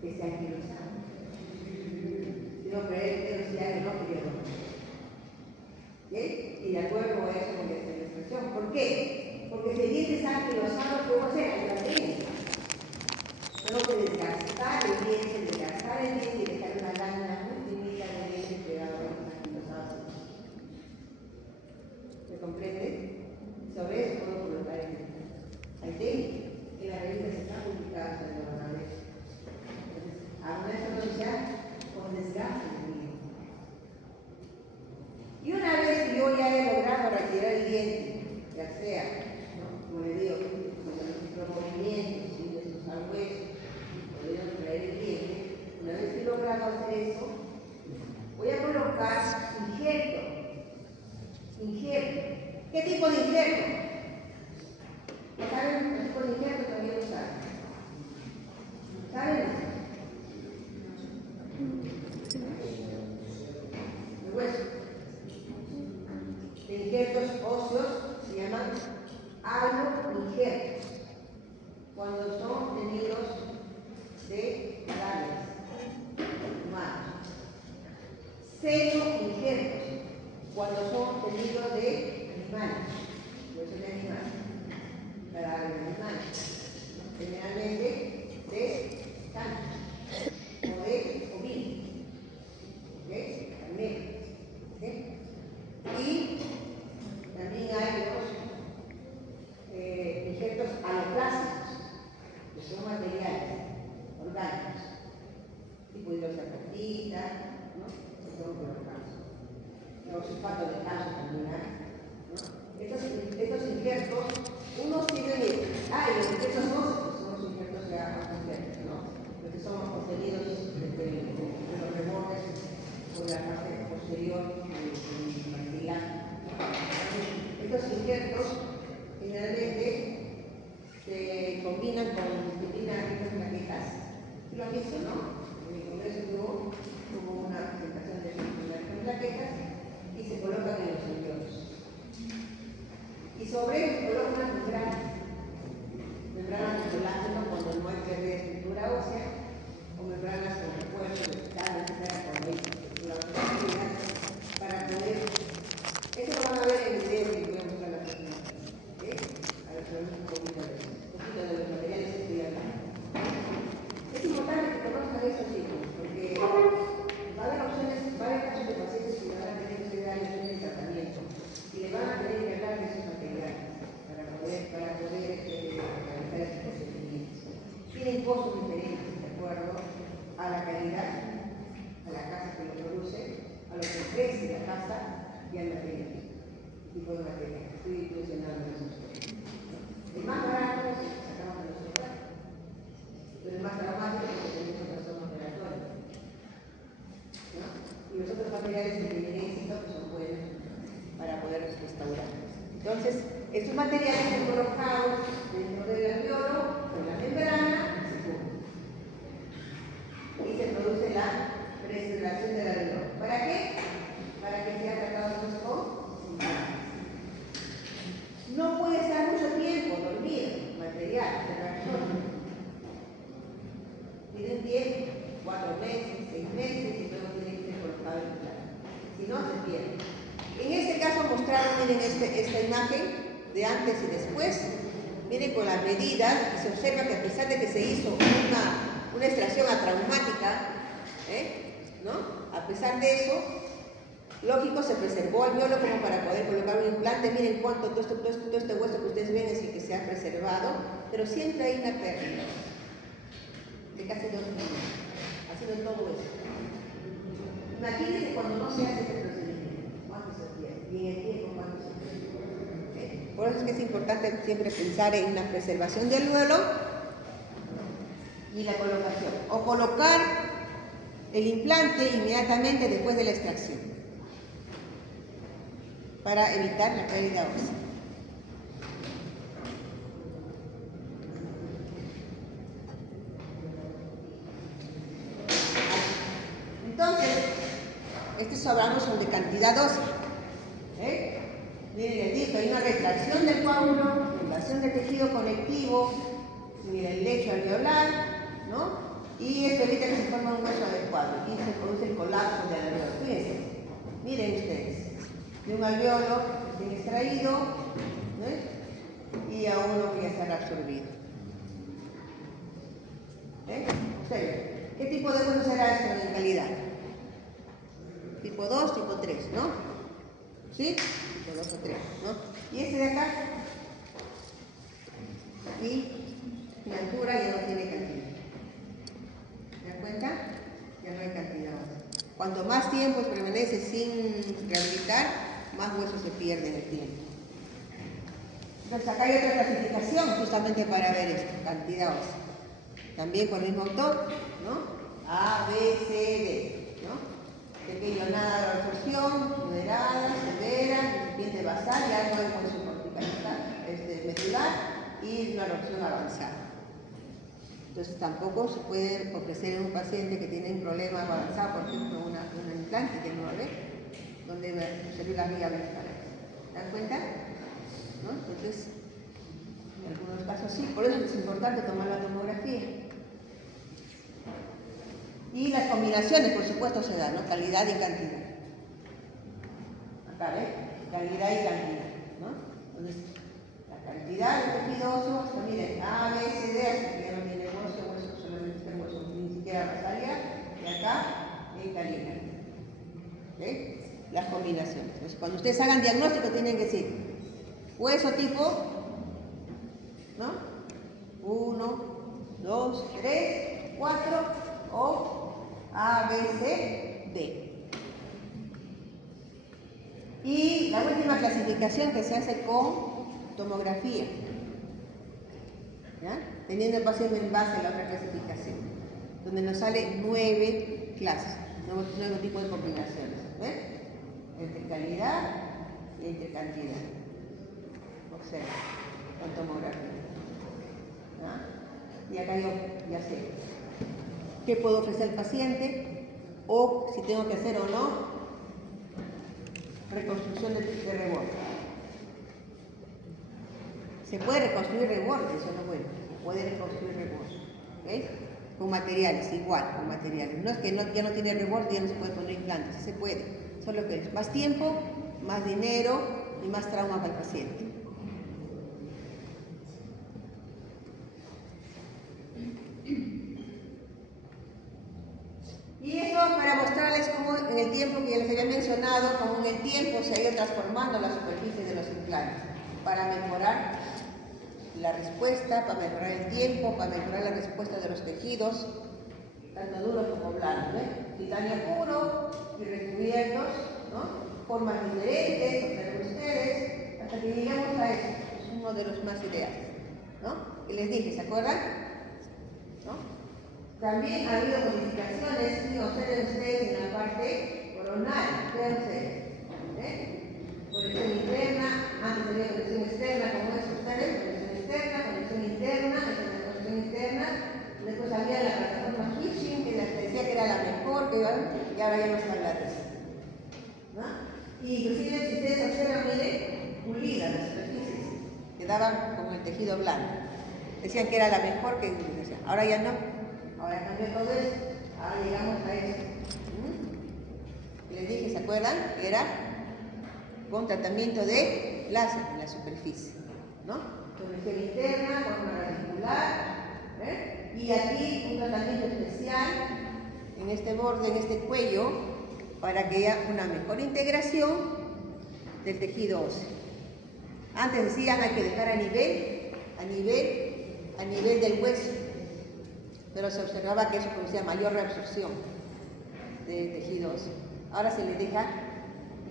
Que esté anquilosado. Sino creer que no periodonto. ¿Sí? Y de acuerdo a eso con esta ilustración. ¿Por qué? Porque si el diente está anquilosado, ¿cómo hacer? Ayudaría. Tengo que desgastar el diente y dejar una lámina muy finita de diente pegado a los anquilosados. ¿Se a hacer eso, voy a colocar injerto. Injerto. ¿Qué tipo de injerto? ¿No saben qué tipo de injerto? También lo saben. ¿Saben? El hueso. De injertos óseos se llaman aloinjertos, cuando son tenidos de cadáveres humanos. Seno-injertos, cuando son tenidos de animales, huesos de animales, cadáveres de animales, generalmente de canto o de ovino, ¿ok? Carnero, ¿ok? Y también hay los injertos aloplásticos, que son materiales orgánicos, tipo hidroxapatita, ¿no? Se son colocados. Los sulfatos de calcio también hay, ¿no? Estos injertos, unos tienen, los injertos óseos, son los injertos ya completos, ¿no? Los que son obtenidos de los rebordes o de la parte posterior del maxilar. Estos injertos generalmente se combinan con estas plaquetas. Lo han visto, ¿no? En el Congreso hubo una presentación de estas plaquetas y se colocan en los alveolos. Y sobre ellos se colocan unas membranas de colágeno cuando no hay pérdida de estructura ósea, o membranas con refuerzo vegetal, etc., cuando hay estructura ósea, para poder. Eso lo van a ver en el video que voy a mostrar la próxima vez. A ver, un poquito de los materiales que estoy hablando. Es importante que conozcan esto, chicos, porque va a haber opciones, va a haber casos de pacientes que van a tener que dar lesiones de tratamiento y le van a tener que hablar de esos materiales para poder realizar esos procedimientos. Tienen costos diferentes de acuerdo a la calidad, a la casa que lo produce, a lo que ofrece la casa y al material, tipo de material. Estoy mencionando eso. El más barato es el que sacamos de nuestro hogar, pero el más traumático es el que tenemos en la zona operatoria, ¿no? Y los otros materiales que tienen éxito que son buenos para poder restaurar. Entonces, estos materiales son colocados dentro del alveolo con la membrana y se cubren. Y se produce la preservación del alveolo. ¿Para qué? Para que sea tratado con no puede estar mucho tiempo dormido, material, se reabsorbe. Tienen tiempo, 4 meses, 6 meses, y luego tiene que ser colocado en el plano. Si no, se pierde. En este caso mostraron, miren esta imagen de antes y después. Miren con las medidas, y se observa que a pesar de que se hizo una extracción atraumática, ¿no? A pesar de eso, lógico, se preservó el alveolo como para poder colocar un implante. Miren cuánto, todo este hueso que ustedes ven es el que se ha preservado, pero siempre hay una pérdida de casi 2 milímetros, haciendo todo eso. Imagínense cuando no se hace este procedimiento, cuánto se pierde, y en el tiempo cuánto se pierde. Por eso es que es importante siempre pensar en la preservación del alveolo y la colocación, o colocar el implante inmediatamente después de la extracción, para evitar la pérdida ósea. Entonces, hablamos sobre cantidad ósea. Miren, les dije, hay una retracción del coágulo, invasión del tejido conectivo, miren, el lecho alveolar, ¿no? Y esto evita que se forme un hueso adecuado y se produce el colapso del alveolo. Fíjense, miren ustedes, de un alveolo bien extraído, y a uno que ya está reabsorbido. ¿Qué tipo de hueso será esto en calidad? Tipo 2, tipo 3, ¿no? ¿Sí? Tipo 2 o 3, ¿no? Y este de acá, y la altura ya no tiene cantidad. ¿Se dan cuenta? Ya no hay cantidad. Cuanto más tiempo permanece sin rehabilitar, más huesos se pierden en el tiempo. Entonces acá hay otra clasificación justamente para ver esto, cantidad ósea. También con el mismo autor, ¿no? A, B, C, D, ¿no? Pequeño nada de absorción, moderada, severa, recipiente basal, ya no hay hueso cortical medular y una erupción avanzada. Entonces tampoco se puede ofrecer en un paciente que tiene un problema avanzado, por ejemplo, un implante que no va a ver, donde células viables para eso. ¿Se dan cuenta? ¿No? Entonces, en algunos casos sí, por eso es importante tomar la tomografía. Y las combinaciones, por supuesto, se dan, ¿no? Calidad y cantidad. Acá, ¿ves? Calidad y cantidad, ¿no? Entonces, la cantidad del tejido óseo, hasta miren, A, B, C, D, hasta que ya no tiene hueso, solamente está hueso, ni siquiera basalia, y acá, en calidad. ¿Ok? Las combinaciones. Entonces, cuando ustedes hagan diagnóstico, tienen que decir hueso tipo, ¿no? 1, 2, 3, 4 o A, B, C, D. Y la última clasificación que se hace con tomografía, ¿ya? Teniendo el paciente en base a la otra clasificación, donde nos sale 9 clases, 9 tipos de combinaciones. ¿Ven? Entre calidad y entre cantidad. Observa, con tomografía. ¿Ya? Y acá yo ya sé qué puedo ofrecer al paciente o si tengo que hacer o no reconstrucción de reborde. Se puede reconstruir reborde, eso no es bueno. Se puede reconstruir reborde. ¿Okay? Con materiales, igual, con materiales. No es que ya no tiene reborde, ya no se puede poner implantes, sí se puede. Solo que es más tiempo, más dinero y más trauma para el paciente. Y eso para mostrarles cómo en el tiempo que ya les había mencionado, cómo en el tiempo se ha ido transformando la superficie de los implantes para mejorar la respuesta, para mejorar el tiempo, para mejorar la respuesta de los tejidos, tanto duros como blandos, ¿eh? Titanio puro y recubiertos, ¿no? Formas diferentes, observen ustedes, hasta que llegamos a esto, es uno de los más ideales, ¿no? Que les dije, ¿se acuerdan? ¿No? También ha habido modificaciones, y observen ustedes en la parte coronal, vean ustedes, conexión interna, antes había conexión externa, como es ustedes, conexión interna, esta es la conexión interna, después había la plataforma Hitching, que les decía que era la mejor, y ahora ya no está la tercera, ¿no? Y inclusive si ustedes observan, miren, pulidas las superficies, quedaban con el tejido blando, decían que era la mejor, que decían, ahora ya no. Ahora cambió todo esto, ahora llegamos a esto. Les dije, ¿se acuerdan? Que era con tratamiento de láser en la superficie, ¿no? Conexión interna, forma radicular, y aquí un tratamiento especial en este borde, en este cuello, para que haya una mejor integración del tejido óseo. Antes decían hay que dejar a nivel del hueso, pero se observaba que eso producía mayor reabsorción de tejido óseo. Ahora se le deja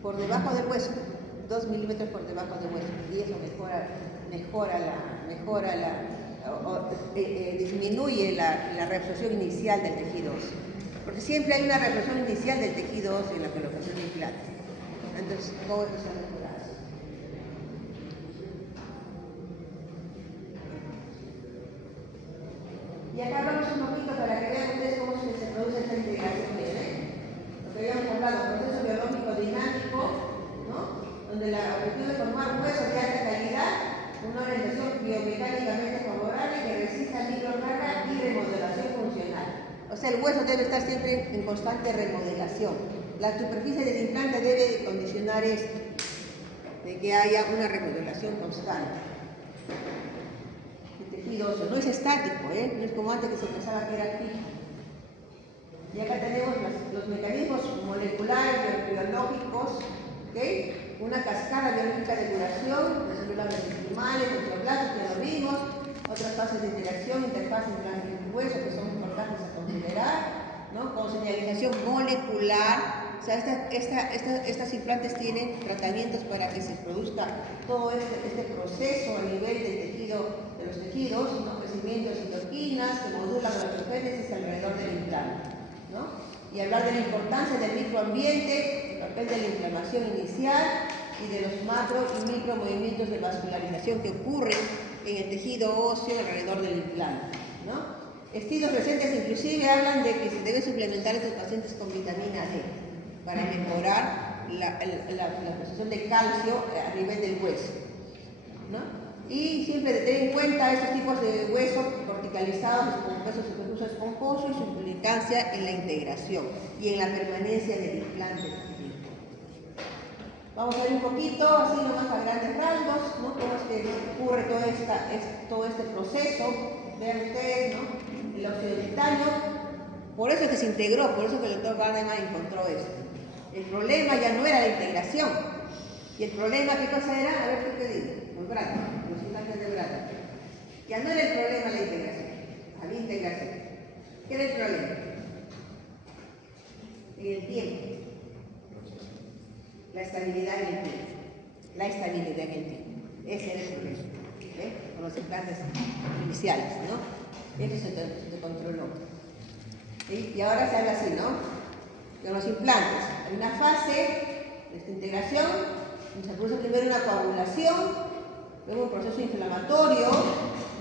por debajo del hueso, 2 milímetros por debajo del hueso, y eso disminuye la reabsorción inicial del tejido óseo, porque siempre hay una reabsorción inicial del tejido óseo en la colocación de implantes. Entonces, todo eso se ha mejorado. Y acá hablamos un poquito para que vean ustedes cómo se produce esta integración, lo que habíamos hablado, proceso biológico dinámico, ¿no? Donde el objetivo es formar un hueso de alta calidad, una orientación biomecánicamente favorable que resista microcarga y remodelación funcional. O sea, el hueso debe estar siempre en constante remodelación. La superficie del implante debe condicionar esto, de que haya una remodelación constante. No es estático, no es como antes que se pensaba que era fijo. Y acá tenemos los mecanismos moleculares, biológicos, ¿okay? Una cascada biológica de duración de células mesenquimales, osteoblastos, que lo vimos, otras fases de interacción, interfaces entre el hueso que son importantes a considerar, ¿no? Con señalización molecular. O sea, estas implantes tienen tratamientos para que se produzca todo este proceso a nivel del tejido, de los tejidos, ¿no? Crecimiento de citoquinas que modulan la osteogénesis alrededor del implante. y hablar de la importancia del microambiente, el papel de la inflamación inicial y de los macro y micro movimientos de vascularización que ocurren en el tejido óseo alrededor del implante, ¿no? Estudios recientes inclusive hablan de que se debe suplementar a estos pacientes con vitamina D para mejorar la absorción de calcio a nivel del hueso, ¿no? Y siempre tener en cuenta estos tipos de huesos corticalizados como huesos superfuso esponjoso y su implicancia en la integración y en la permanencia del implante también. Vamos a ver un poquito, así nomás a grandes rasgos, ¿no? Cómo es que ocurre todo este proceso. Vean ustedes, ¿no? El óxido de titanio, por eso es que se integró, por eso que el doctor Gardner encontró esto. El problema ya no era la integración. ¿Y el problema qué cosa era? A ver qué te digo. Los granos, los implantes de grano. Ya no era el problema la integración. Había integración. ¿Qué era el problema? En el tiempo. La estabilidad en el tiempo. La estabilidad en el tiempo. Ese era el problema. ¿Ve? Con los implantes iniciales, ¿no? Eso se controló. ¿Sí? Y ahora se habla así, ¿no? Con los implantes. Hay una fase de esta integración, donde se produce primero una coagulación, luego un proceso inflamatorio,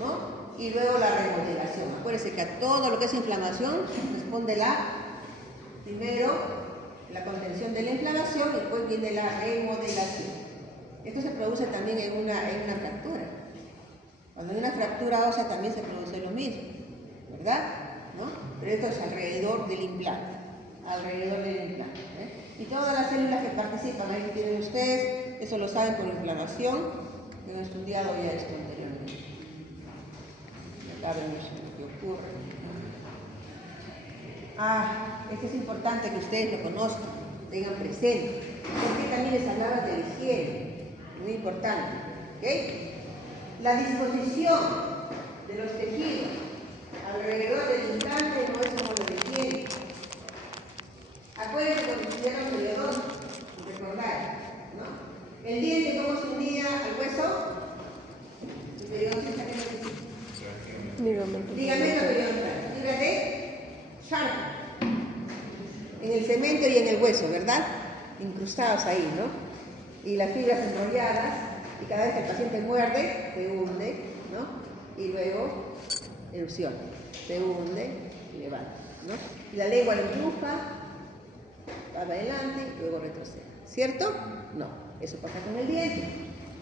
¿no? Y luego la remodelación. Acuérdense que a todo lo que es inflamación responde primero la contención de la inflamación y después viene la remodelación. Esto se produce también en una fractura. Cuando hay una fractura ósea también se produce lo mismo, ¿verdad? ¿No? Pero esto es alrededor del implante, Y todas las células que participan, ahí tienen ustedes, eso lo saben por inflamación, que han estudiado ya esto anteriormente. Acá vemos lo que ocurre. Esto es importante que ustedes lo conozcan, tengan presente, porque también les hablaba de la higiene, muy importante, ¿ok? La disposición de los tejidos alrededor del implante no es como lo que tiene. Acuérdense cuando estudiaron periodonto, recordar, ¿no? El diente, ¿cómo se unía al hueso? El periodontista, ¿qué necesita? Ligamento periodontal. Fibras de Sharp. En el cemento y en el hueso, ¿verdad? Incrustados ahí, ¿no? Y las fibras enrolladas. Y cada vez que el paciente muerde, se hunde, ¿no? Y luego erupciona, se hunde y levanta, ¿no? Y la lengua lo empuja, va para adelante y luego retrocede. ¿Cierto? No, eso pasa con el diente.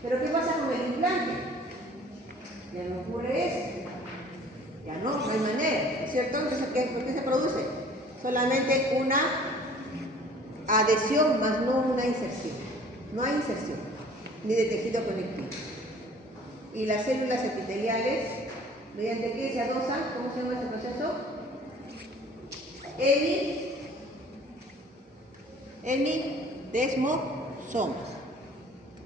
Pero ¿qué pasa con el implante? Ya no ocurre eso. Ya no hay manera, ¿cierto? Entonces, ¿por qué se produce? Solamente una adhesión, más no una inserción. No hay inserción ni de tejido conectivo. Y las células epiteliales, ¿mediante qué se adosan? ¿Cómo se llama ese proceso? Hemidesmosomas,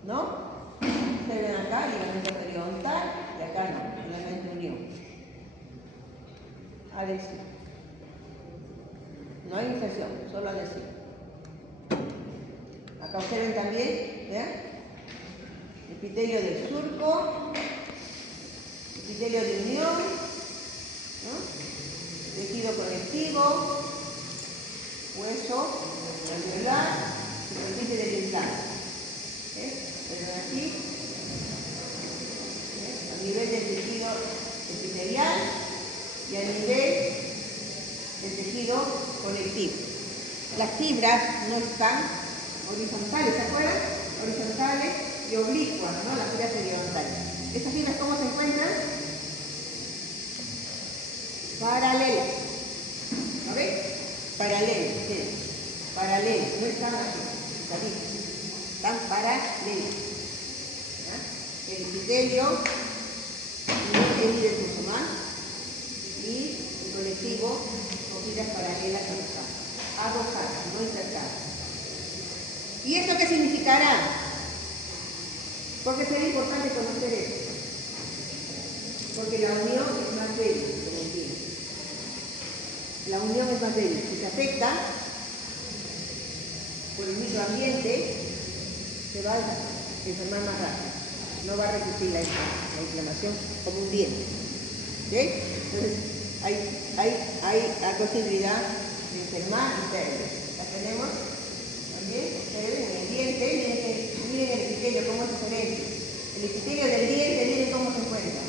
¿no? Se ven acá, ligamento periodontal, y acá no, ligamento unión. Adhesión. No hay inserción, solo adhesión. Acá observen también, ¿vean? Epitelio del surco, epitelio de unión, ¿no? Tejido conectivo, hueso alveolar, superficie del implante. Pero aquí, a nivel del tejido epitelial y a nivel del tejido conectivo. Las fibras no están horizontales, ¿se acuerdan? Horizontales y oblicuas, ¿no? Las fibras periodontales. ¿Estas fibras cómo se encuentran? Paralelas. ¿Lo ven? Paralelas, sí. Paralelas, no están así, están paralelas. El epitelio, el hemidesmosomal y el conectivo con fibras paralelas adosadas, no insertadas. ¿Y esto qué significará? Porque será importante conocer esto. Porque la unión es más débil, como entienden. La unión es más débil. Si se afecta por el microambiente, se va a enfermar más rápido. No va a resistir la inflamación como un diente. ¿Sí? Entonces, hay posibilidad de enfermar y pérdida. La tenemos también, ustedes en el diente, miren el epitelio cómo es diferente. El epitelio del diente, miren cómo se encuentra.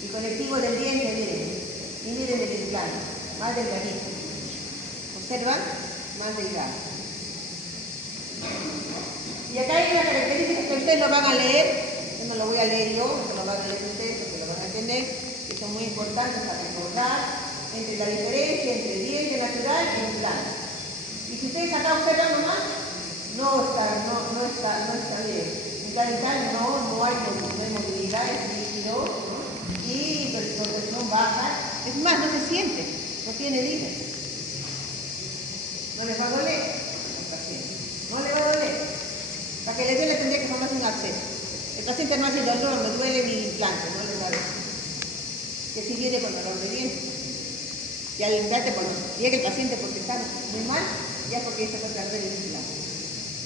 El conectivo del diente, miren. Y miren el implante, más delgadito. ¿Observan? Más delgado. Y acá hay una característica que ustedes lo van a leer. Yo no lo voy a leer yo, esto lo van a leer ustedes porque lo van a entender, que son muy importantes para recordar entre la diferencia entre diente natural y implante. Y si ustedes acá observan nomás, no está bien. Implante no hay movilidad, es líquido, ¿no? Y la presión baja. Es más, no se siente, no tiene líder. ¿No les va a doler al paciente? No le va a doler. Para que le duele tendría que formarse un absceso. El paciente no hace dolor, me duele mi implante, no le va a doler. Que si viene con dolor de diente. Y al implante, cuando llega el paciente porque está muy mal, ya es porque se puede perder el implante.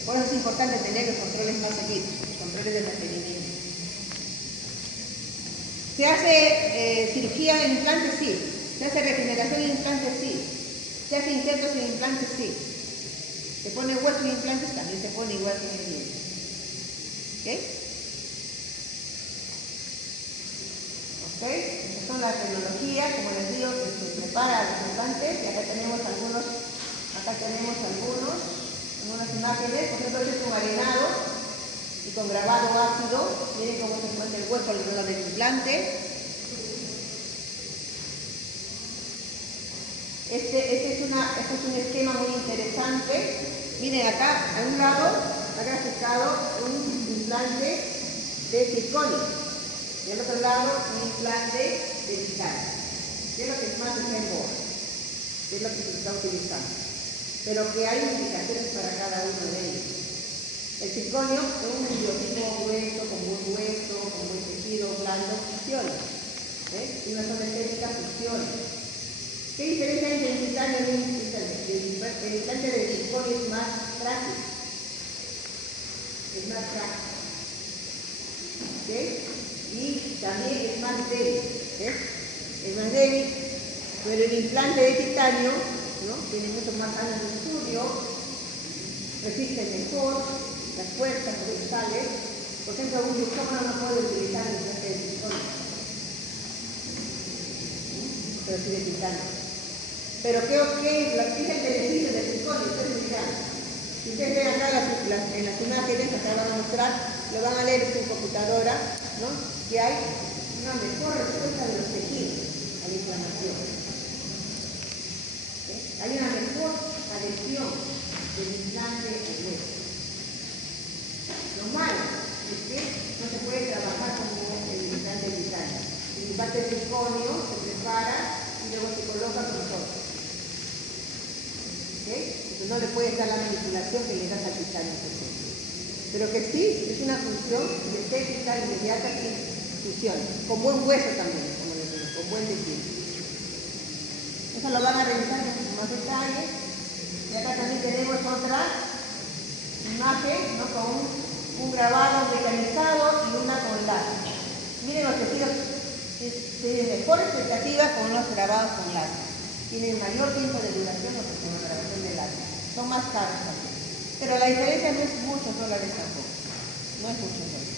Por eso es importante tener los controles más seguidos, los controles de mantenimiento. ¿Se hace cirugía en implantes? Sí. ¿Se hace regeneración en implantes? Sí. ¿Se hace injertos en implantes? Sí. ¿Se pone hueso en implantes? También se pone igual que en el diente. ¿Ok? ¿Ok? Estas son las tecnologías, como les digo, que se prepara los implantes. Y acá tenemos algunas imágenes. Por ejemplo, este es un arenado y con grabado ácido. Miren cómo se encuentra el hueso alrededor del implante. Este es un esquema muy interesante. Miren acá, a un lado, ha graficado un implante de circonio. Y al otro lado, un implante de titanio. ¿Qué es lo que más está en boga? ¿Qué es lo que se está utilizando? Pero que hay indicaciones para cada uno de ellos. El circonio es un biotipo hueso, con buen tejido blando, funciona. Y una zona estética funciona. ¿Qué diferencia hay entre el titanio y el implante? El implante de circonio es más frágil. Es más frágil. ¿Okay? Y también es más débil. Es más débil, pero el implante de titanio, ¿no? Tiene muchos más años de estudio, resiste mejor las fuerzas brutales. Por ejemplo, un glucómano no puede utilizar el implante de circonio, pero sí de titanio. Pero ¿qué es el beneficio del circonio? Ustedes dirán. Si ustedes ven acá en las imágenes, acá van a mostrar, lo van a leer en su computadora, ¿no? Que hay una mejor respuesta de los tejidos a la inflamación. Hay una mejor adhesión del implante al hueso. Lo malo es que no se puede trabajar como el implante de titanio. El implante de circonio se prepara y luego se coloca con nosotros. Entonces no le puedes dar la manipulación que le das al titanio. Pero que sí, es una función estética inmediata que funciona. Con buen hueso también, como les digo, con buen tejido. Eso lo van a revisar con más detalle. Y acá también tenemos otra imagen, ¿no? Con un grabado mecanizado y una con láser. Miren los tejidos, tienen mejor expectativa con los grabados con láser. Tienen mayor tiempo de duración que con la grabación de láser. Son más caros también. Pero la diferencia no es muchos dólares tampoco. No es muchos dólares.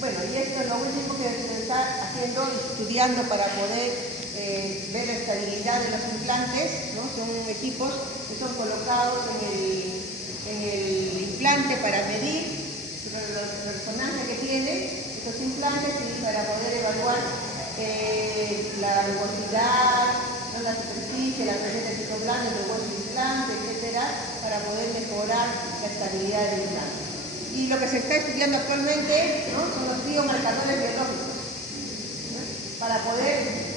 Bueno, y esto es lo último que se está haciendo, estudiando para poder ver la estabilidad de los implantes, ¿no? Son equipos que son colocados en el implante para medir la resonancia que tiene estos implantes y para poder evaluar la rugosidad, ¿no? La superficie, la presencia de citoblando, el hueso implante, etcétera, para poder mejorar la estabilidad del implante. Y lo que se está estudiando actualmente, ¿no? Son los biomarcadores biológicos, ¿no? Para poder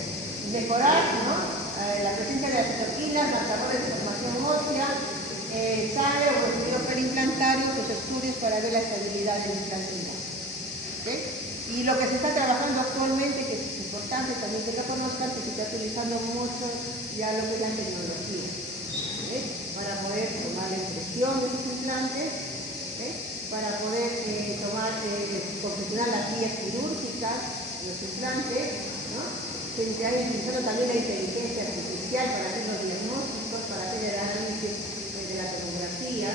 mejorar, ¿no? La presencia de las citoquinas, marcadores de formación ósea, sangre o estudios periimplantarios, los estudios para ver la estabilidad del implante. ¿Okay? Y lo que se está trabajando actualmente, que es importante también que lo conozcan, que se está utilizando mucho ya lo que es la tecnología, para poder tomar la impresión de sus implantes, para poder confeccionar las guías quirúrgicas de los implantes, ¿no? gente hay utilizando también la inteligencia artificial para hacer los diagnósticos, para hacer el análisis de la tomografía.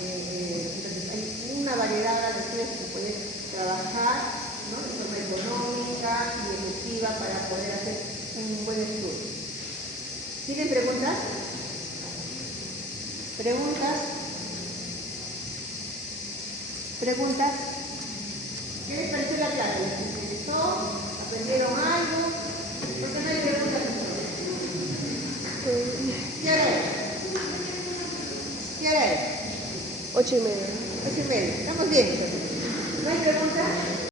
Entonces hay una variedad de estudios que se puede trabajar, ¿no?, de forma económica y efectiva para poder hacer un buen estudio. ¿Tienen preguntas? ¿Preguntas? ¿Preguntas? ¿Qué les pareció la clase? ¿Les interesó? ¿Aprendieron algo? ¿Por qué no hay preguntas? ¿Qué hora es? ¿Qué hora es? 8:30. 8:30. Estamos bien. ¿No hay preguntas?